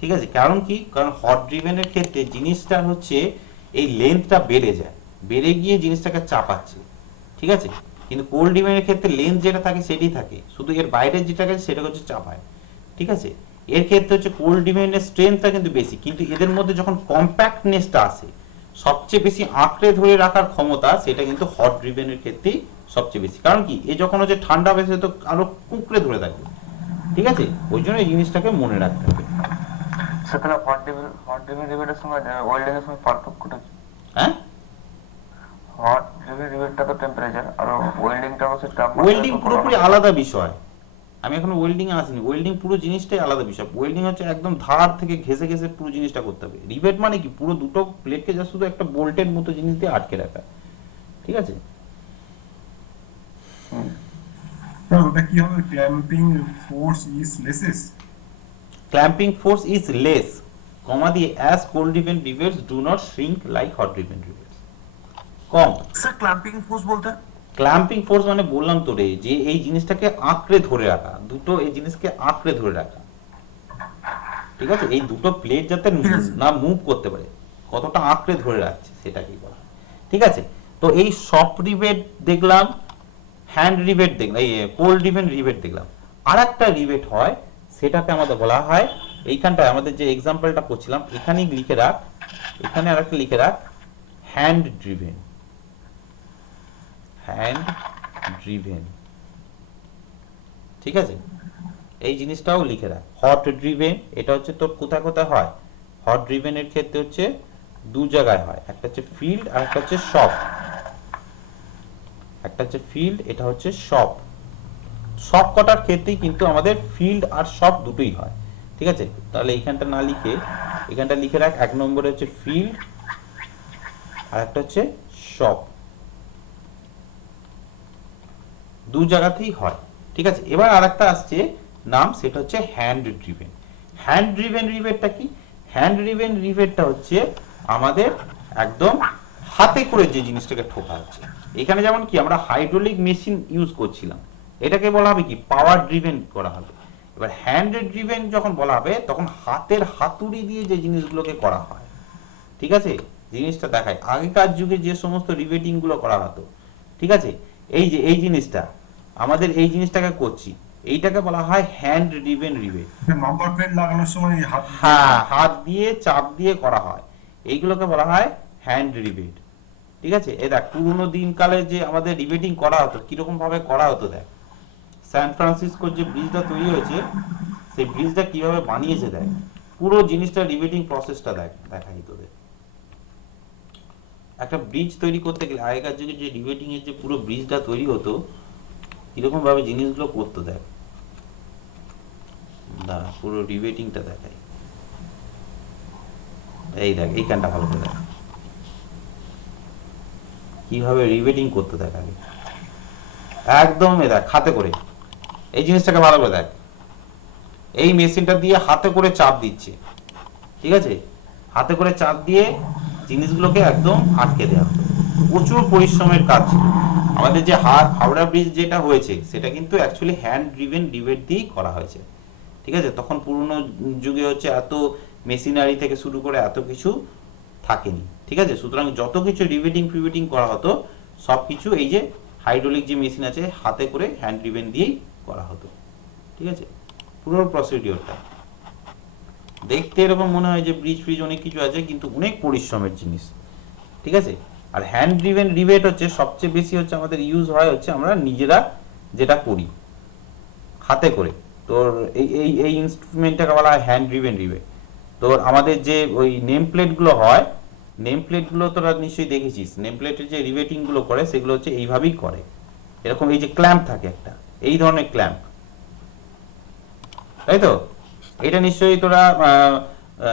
ঠিক আছে। কারণ কি, কারণ হট ড্রিভেনের ক্ষেত্রে জিনিসটা হচ্ছে এই লেন্থটা বেড়ে যায়, বেড়ে গিয়ে জিনিসটাকে চাপাচ্ছে, ঠিক আছে। কিন্তু কোল্ড ড্রিভেনের ক্ষেত্রে লেন্থ যেটা থাকে সেটাই থাকে, শুধু এর বাইরে যেটা থাকে সেটা হচ্ছে চাপায়, ঠিক আছে। এর ক্ষেত্রে হচ্ছে কোল্ড ড্রিভেনের স্ট্রেংথটা কিন্তু বেশি, কিন্তু এদের মধ্যে যখন কম্প্যাক্টনেসটা আসে, সবচেয়ে বেশি আঁকড়ে ধরে রাখার ক্ষমতা, সেটা কিন্তু হট ড্রিভেনের ক্ষেত্রেই সবচেয়ে বেশি। কারণ কি, এ যখন হচ্ছে ঠান্ডা বেশি তো আরো কুঁকড়ে ধরে থাকবে, ঠিক আছে। ওই জন্য এই জিনিসটাকে মনে রাখতে হবে। সেখানে হট ড্রিভেন রিভেটের সঙ্গে ওয়েল্ডিং এর সঙ্গে পার্থক্যটা কি? হ্যাঁ, হট ড্রিভেন রিভেটটা তো টেম্পারেচার, আর ওয়েল্ডিংটা হচ্ছে ওয়েল্ডিং পুরোপুরি আলাদা বিষয়। আমি এখন ওয়েল্ডিং এ আসিনি, ওয়েল্ডিং পুরো জিনিসটাই আলাদা বিষয়। ওয়েল্ডিং হচ্ছে একদম ধার থেকে ঘেসে ঘেসে পুরো জিনিসটা করতে হবে। রিভেট মানে কি, পুরো দুটো প্লেটকে যা শুধু একটা বোল্টের মতো জিনিস দিয়ে আটকে রাখা, ঠিক আছে। ওটা কি হবে? Clamping force is less, comma দিয়ে as cold driven rivets do not shrink like hot driven rivets. কম। স্যার ক্ল্যাম্পিং ফোর্স বলতে? ক্ল্যাম্পিং ফোর্স মানে বললাম তো রে, যে এই জিনিসটাকে আঁকড়ে ধরে রাখা, দুটো এই জিনিসকে আঁকড়ে ধরে রাখা, ঠিক আছে। এই দুটো প্লেট যাতে না মুভ করতে পারে, কতটা আঁকড়ে ধরে রাখছে সেটাকেই বলা হয়, ঠিক আছে। তো এই সফট রিভেট দেখলাম, হ্যান্ড রিভেট দেখলাম, এই কোল্ড ড্রিভেন রিভেট দেখলাম। আর একটা রিভেট হয়, সেটাকে আমাদের বলা হয়, এইখানটায় আমাদের যে এক্সাম্পলটা করছিলাম এখানেই লিখে রাখ, এখানে আর একটা লিখে রাখ, হ্যান্ড ড্রিভেন, ঠিক আছে। এই জিনিসটাও লিখে রাখ। হট ড্রিভেন, এটা হচ্ছে তোর কোথায় কোথায় হয়, হট ড্রিভেনের ক্ষেত্রে হচ্ছে দু জায়গায় হয়, একটা হচ্ছে ফিল্ড আর একটা হচ্ছে শপ। একটা হচ্ছে ফিল্ড, এটা হচ্ছে শপ। সব কটার ক্ষেত্রেই কিন্তু আমাদের ফিল্ড আর শপ দুটোই হয়, ঠিক আছে। তাহলে এইখানটা না লিখে এখানটা লিখে রাখ, এক নম্বরে হচ্ছে ফিল্ড আর একটা হচ্ছে শপ, দু জায়গাতেই হয়, ঠিক আছে। এবার আরেকটা আসছে নাম, সেটা হচ্ছে হ্যান্ড ড্রিভেন। হ্যান্ড ড্রিভেন রিভেটটা কি? হ্যান্ড ড্রিভেন রিভেটটা হচ্ছে আমাদের একদম হাতে করে যে জিনিসটাকে ঠোকা হচ্ছে। এখানে যেমন কি আমরা হাইড্রোলিক মেশিন ইউজ করছিলাম, এটাকে বলা হবে কি পাওয়ার ড্রিভেন করা হবে। এবার হ্যান্ড ড্রিভেন যখন বলা হবে তখন হাতের হাতুড়ি দিয়ে যে জিনিসগুলোকে করা হয়, ঠিক আছে, জিনিসটা দেখায় আগেকার যুগে যে সমস্ত রিভেটিং গুলো করা হতো, ঠিক আছে, এই যে এই জিনিসটা আমাদের এই জিনিসটাকে করছি, এইটাকে বলা হয় hand driven rivet. Number plate লাগানোর সময় এই হাত হ্যাঁ, হাত দিয়ে চাপ দিয়ে করা হয়, এইগুলোকে বলা হয় হ্যান্ড রিভেট। ঠিক আছে, এই দেখ পুরোনো দিনকালে যে আমাদের রিভেটিং করা হতো কিরকম ভাবে করা হতো, দেখ সান ফ্রান্সিসকোর যে ব্রিজটা তৈরি হয়েছে সেই ব্রিজটা কিভাবে বানিয়েছে, দেখ পুরো জিনিসটা রিভেটিং প্রসেসটা দেখাই তোদের। একটা ব্রিজ তৈরি করতে গেলে আগেকার যুগে যে রিভেটিং এর যে পুরো ব্রিজটা তৈরি হতো কিরকম ভাবে জিনিসগুলো করতো, দেখ দাঁড়া পুরো রিভেটিংটা দেখাই। এই দেখ এইখানটা ভালো করে দেখ কিভাবে রিভেটিং করতে, দেখ আগে একদম দেখ হাতে করে এই জিনিসটাকে ভালো করে দেখ, এই মেশিনটা দিয়ে হাতে করে চাপ দিচ্ছে, ঠিক আছে, হাতে করে চাপ দিয়ে জিনিসগুলোকে একদম আটকে দেওয়া হতো। প্রচুর পরিশ্রমের কাজ ছিল। আমাদের যে হাওড়া ব্রিজ যেটা হয়েছে সেটা কিন্তু অ্যাকচুয়ালি হ্যান্ড ড্রিভেন রিভেট দিয়েই করা হয়েছে, ঠিক আছে। তখন পুরনো যুগে হচ্ছে এত মেশিনারি থেকে শুরু করে এত কিছু থাকেনি, ঠিক আছে। সুতরাং যত কিছু রিভেটিং করা হতো সব কিছু এই যে হাইড্রোলিক যে মেশিন আছে হাতে করে হ্যান্ড ড্রিভেন দিয়েই করা হতো, ঠিক আছে। পুরো প্রসিডিওরটা দেখতে এরকম মনে হয় যে ব্রিজ ফ্রিজ অনেক কিছু আছে, কিন্তু অনেক পরিশ্রমের জিনিস, ঠিক আছে। আর হ্যান্ড ড্রিভেন রিভেট হচ্ছে সবচেয়ে বেশি হচ্ছে আমাদের ইউজ হয় হচ্ছে আমরা নিজেরা যেটা করি হাতে করে। তোর এই এই এই ইনস্ট্রুমেন্টটাকে বলা হয় হ্যান্ড ড্রিভেন রিভেট। তোর আমাদের যে ওই নেম প্লেটগুলো হয়, নেম প্লেটগুলো তোরা নিশ্চয়ই দেখেছিস, নেম প্লেটের যে রিভেটিং গুলো করে সেগুলো হচ্ছে এইভাবেই করে, এরকম এই যে ক্ল্যাম্প থাকে একটা, এই ধরনের ক্ল্যাম্প, তাই তো। এটা নিশ্চয়ই তোরা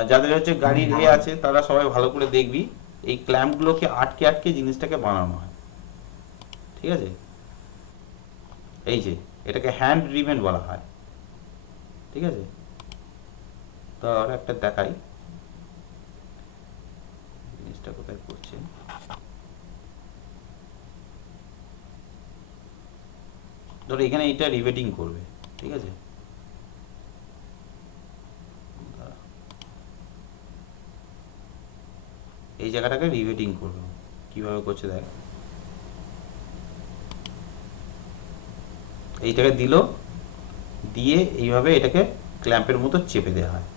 যাদের হচ্ছে গাড়ির আছে তারা সবাই ভালো করে দেখবি, এই ক্ল্যাম্প গুলোকে আটকে আটকে জিনিসটাকে বানানো হয়, ঠিক আছে। এই যে এটাকে হ্যান্ড ড্রিভেন বলা হয়, ঠিক আছে। তো আর একটা দেখাই জিনিসটা কোথায় করছে। ধরো এখানে এটা রিভেটিং করবে, ঠিক আছে, এই জায়গাটাকে রিভেটিং করবে, কিভাবে করছে দেখ, এইটাকে দিল দিয়ে এইভাবে এটাকে ক্ল্যাম্পের মতো চেপে দেওয়া হয়।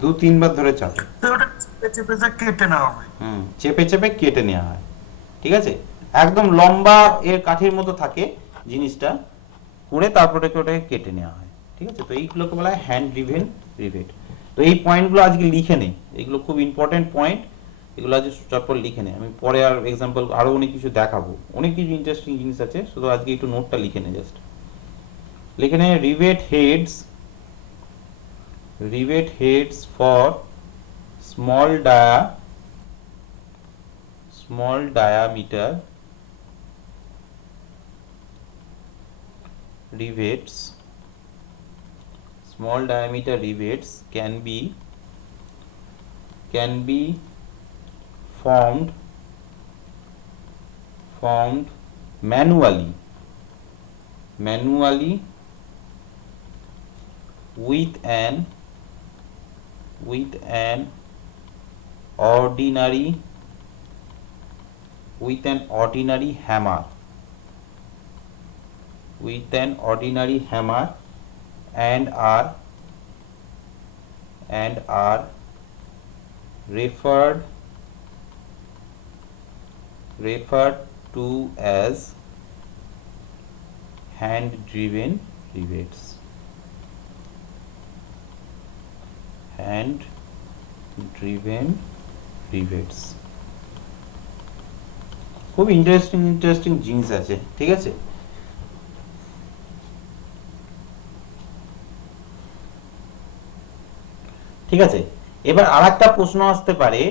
দু তিনবার ধরে চাপে, তো ওটা চেপে চেপে কেটে নেওয়া হয়। চেপে চেপে কেটে নেওয়া হয়, ঠিক আছে। একদম লম্বা এর কাঠির মতো থাকে জিনিসটা, করে তারপরে ওটাকে কেটে নেওয়া হয়, ঠিক আছে। তো এইগুলোকে বলা হয় হ্যান্ড ড্রিভেন রিভেট। তো এই পয়েন্টগুলো আজকে লিখে নেই, এগুলো খুব ইম্পর্টেন্ট পয়েন্ট, এগুলো আজকে চটপট লিখে নেই। আমি পরে আর এক্সাম্পল আরো অনেক কিছু দেখাবো, অনেক কিছু ইন্টারেস্টিং জিনিস আছে, শুধু আজকে একটু নোটটা লিখে নে, জাস্ট লিখে নে। Rivet heads for small diameter rivets can be formed manually with an ordinary hammer and are referred to as hand driven rivets. খুব ইন্টারেস্টিং জিনিস আছে, ঠিক আছে। ঠিক আছে, এবার আরেকটা প্রশ্ন আসতে পারে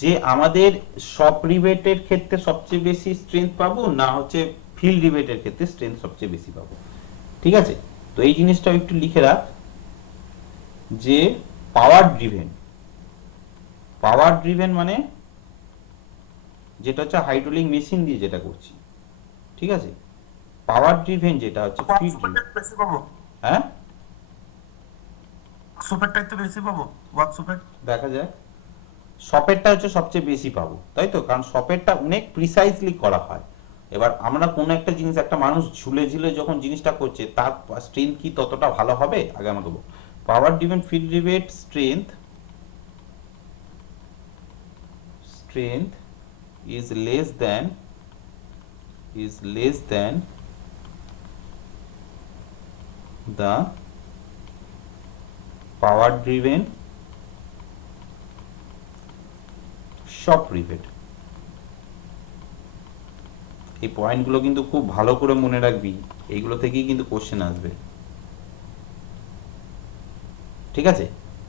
যে আমাদের শপ রিভেটের ক্ষেত্রে সবচেয়ে বেশি স্ট্রেংথ পাবো না হচ্ছে ফিল্ড রিভেটের ক্ষেত্রে স্ট্রেংথ সবচেয়ে বেশি পাবো, ঠিক আছে। তো এই জিনিসটাও একটু লিখে রাখ যে পাওয়ার ড্রিভেন মানে যেটা হচ্ছে হাইড্রোলিক মেশিন দিয়ে যেটা করছি, ঠিক আছে। পাওয়ার ড্রিভেন যেটা হচ্ছে ফিড ড্রিভেন। বেশি পাবো, হ্যাঁ, সুপারটাই তো বেশি পাবো, ওয়ার্কশপের। দেখা যাক। শপেরটা হচ্ছে সবচেয়ে বেশি পাবো, তাই তো, কারণ শপেরটা অনেক প্রিসাইজলি করা হয়। এবার আমরা কোনো একটা জিনিস, একটা মানুষ ঝুলে ঝুলে যখন জিনিসটা করছে তার স্ট্রেংথ কি ততটা ভালো হবে, আগে আমাকে বল। Power driven feed rivet strength is less than the power driven shop rivet। এই পয়েন্টগুলো কিন্তু খুব ভালো করে মনে রাখবি, এইগুলো থেকেই কিন্তু কোশ্চেন আসবে, ঠিক আছে।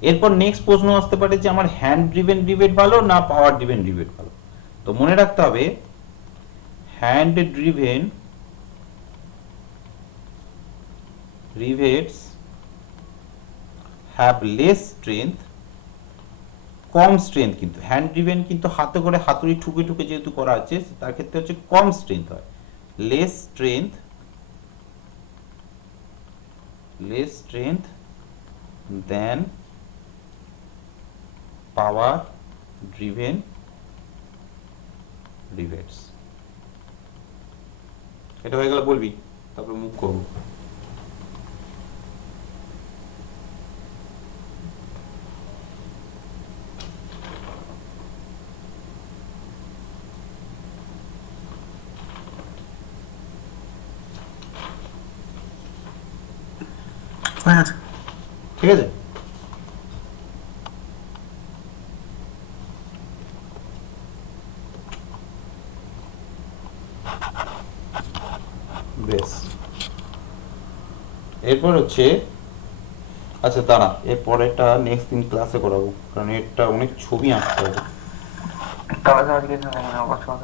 এরপর নেক্সট প্রশ্ন আসতে পারে যে আমার হ্যান্ড ড্রিভেন রিভেট ভালো না পাওয়ার ড্রিভেন রিভেট ভালো। তো মনে রাখতে হবে hand driven rivets have less strength, কম স্ট্রেংথ, কিন্তু হ্যান্ড ড্রিভেন কিন্তু হাতে করে হাতুড়ি ঠুকে ঠুকে যেহেতু করা আছে তার ক্ষেত্রে হচ্ছে কম স্ট্রেংথ হয়, লেস স্ট্রেংথ দেন পাওয়ার ড্রিভেন রিভেটস। এটা হয়ে গেল, বলবি, তারপর মুখ করবো। হয়ে গেছে। ঠিক আছে, বেশ। এরপর হচ্ছে, আচ্ছা দাঁড়া, এরপর এটা নেক্সট দিন ক্লাসে করাবো, কারণ এটা অনেক ছবি আঁকতে হবে। তাহলে আজকে এখানে অবশ্যই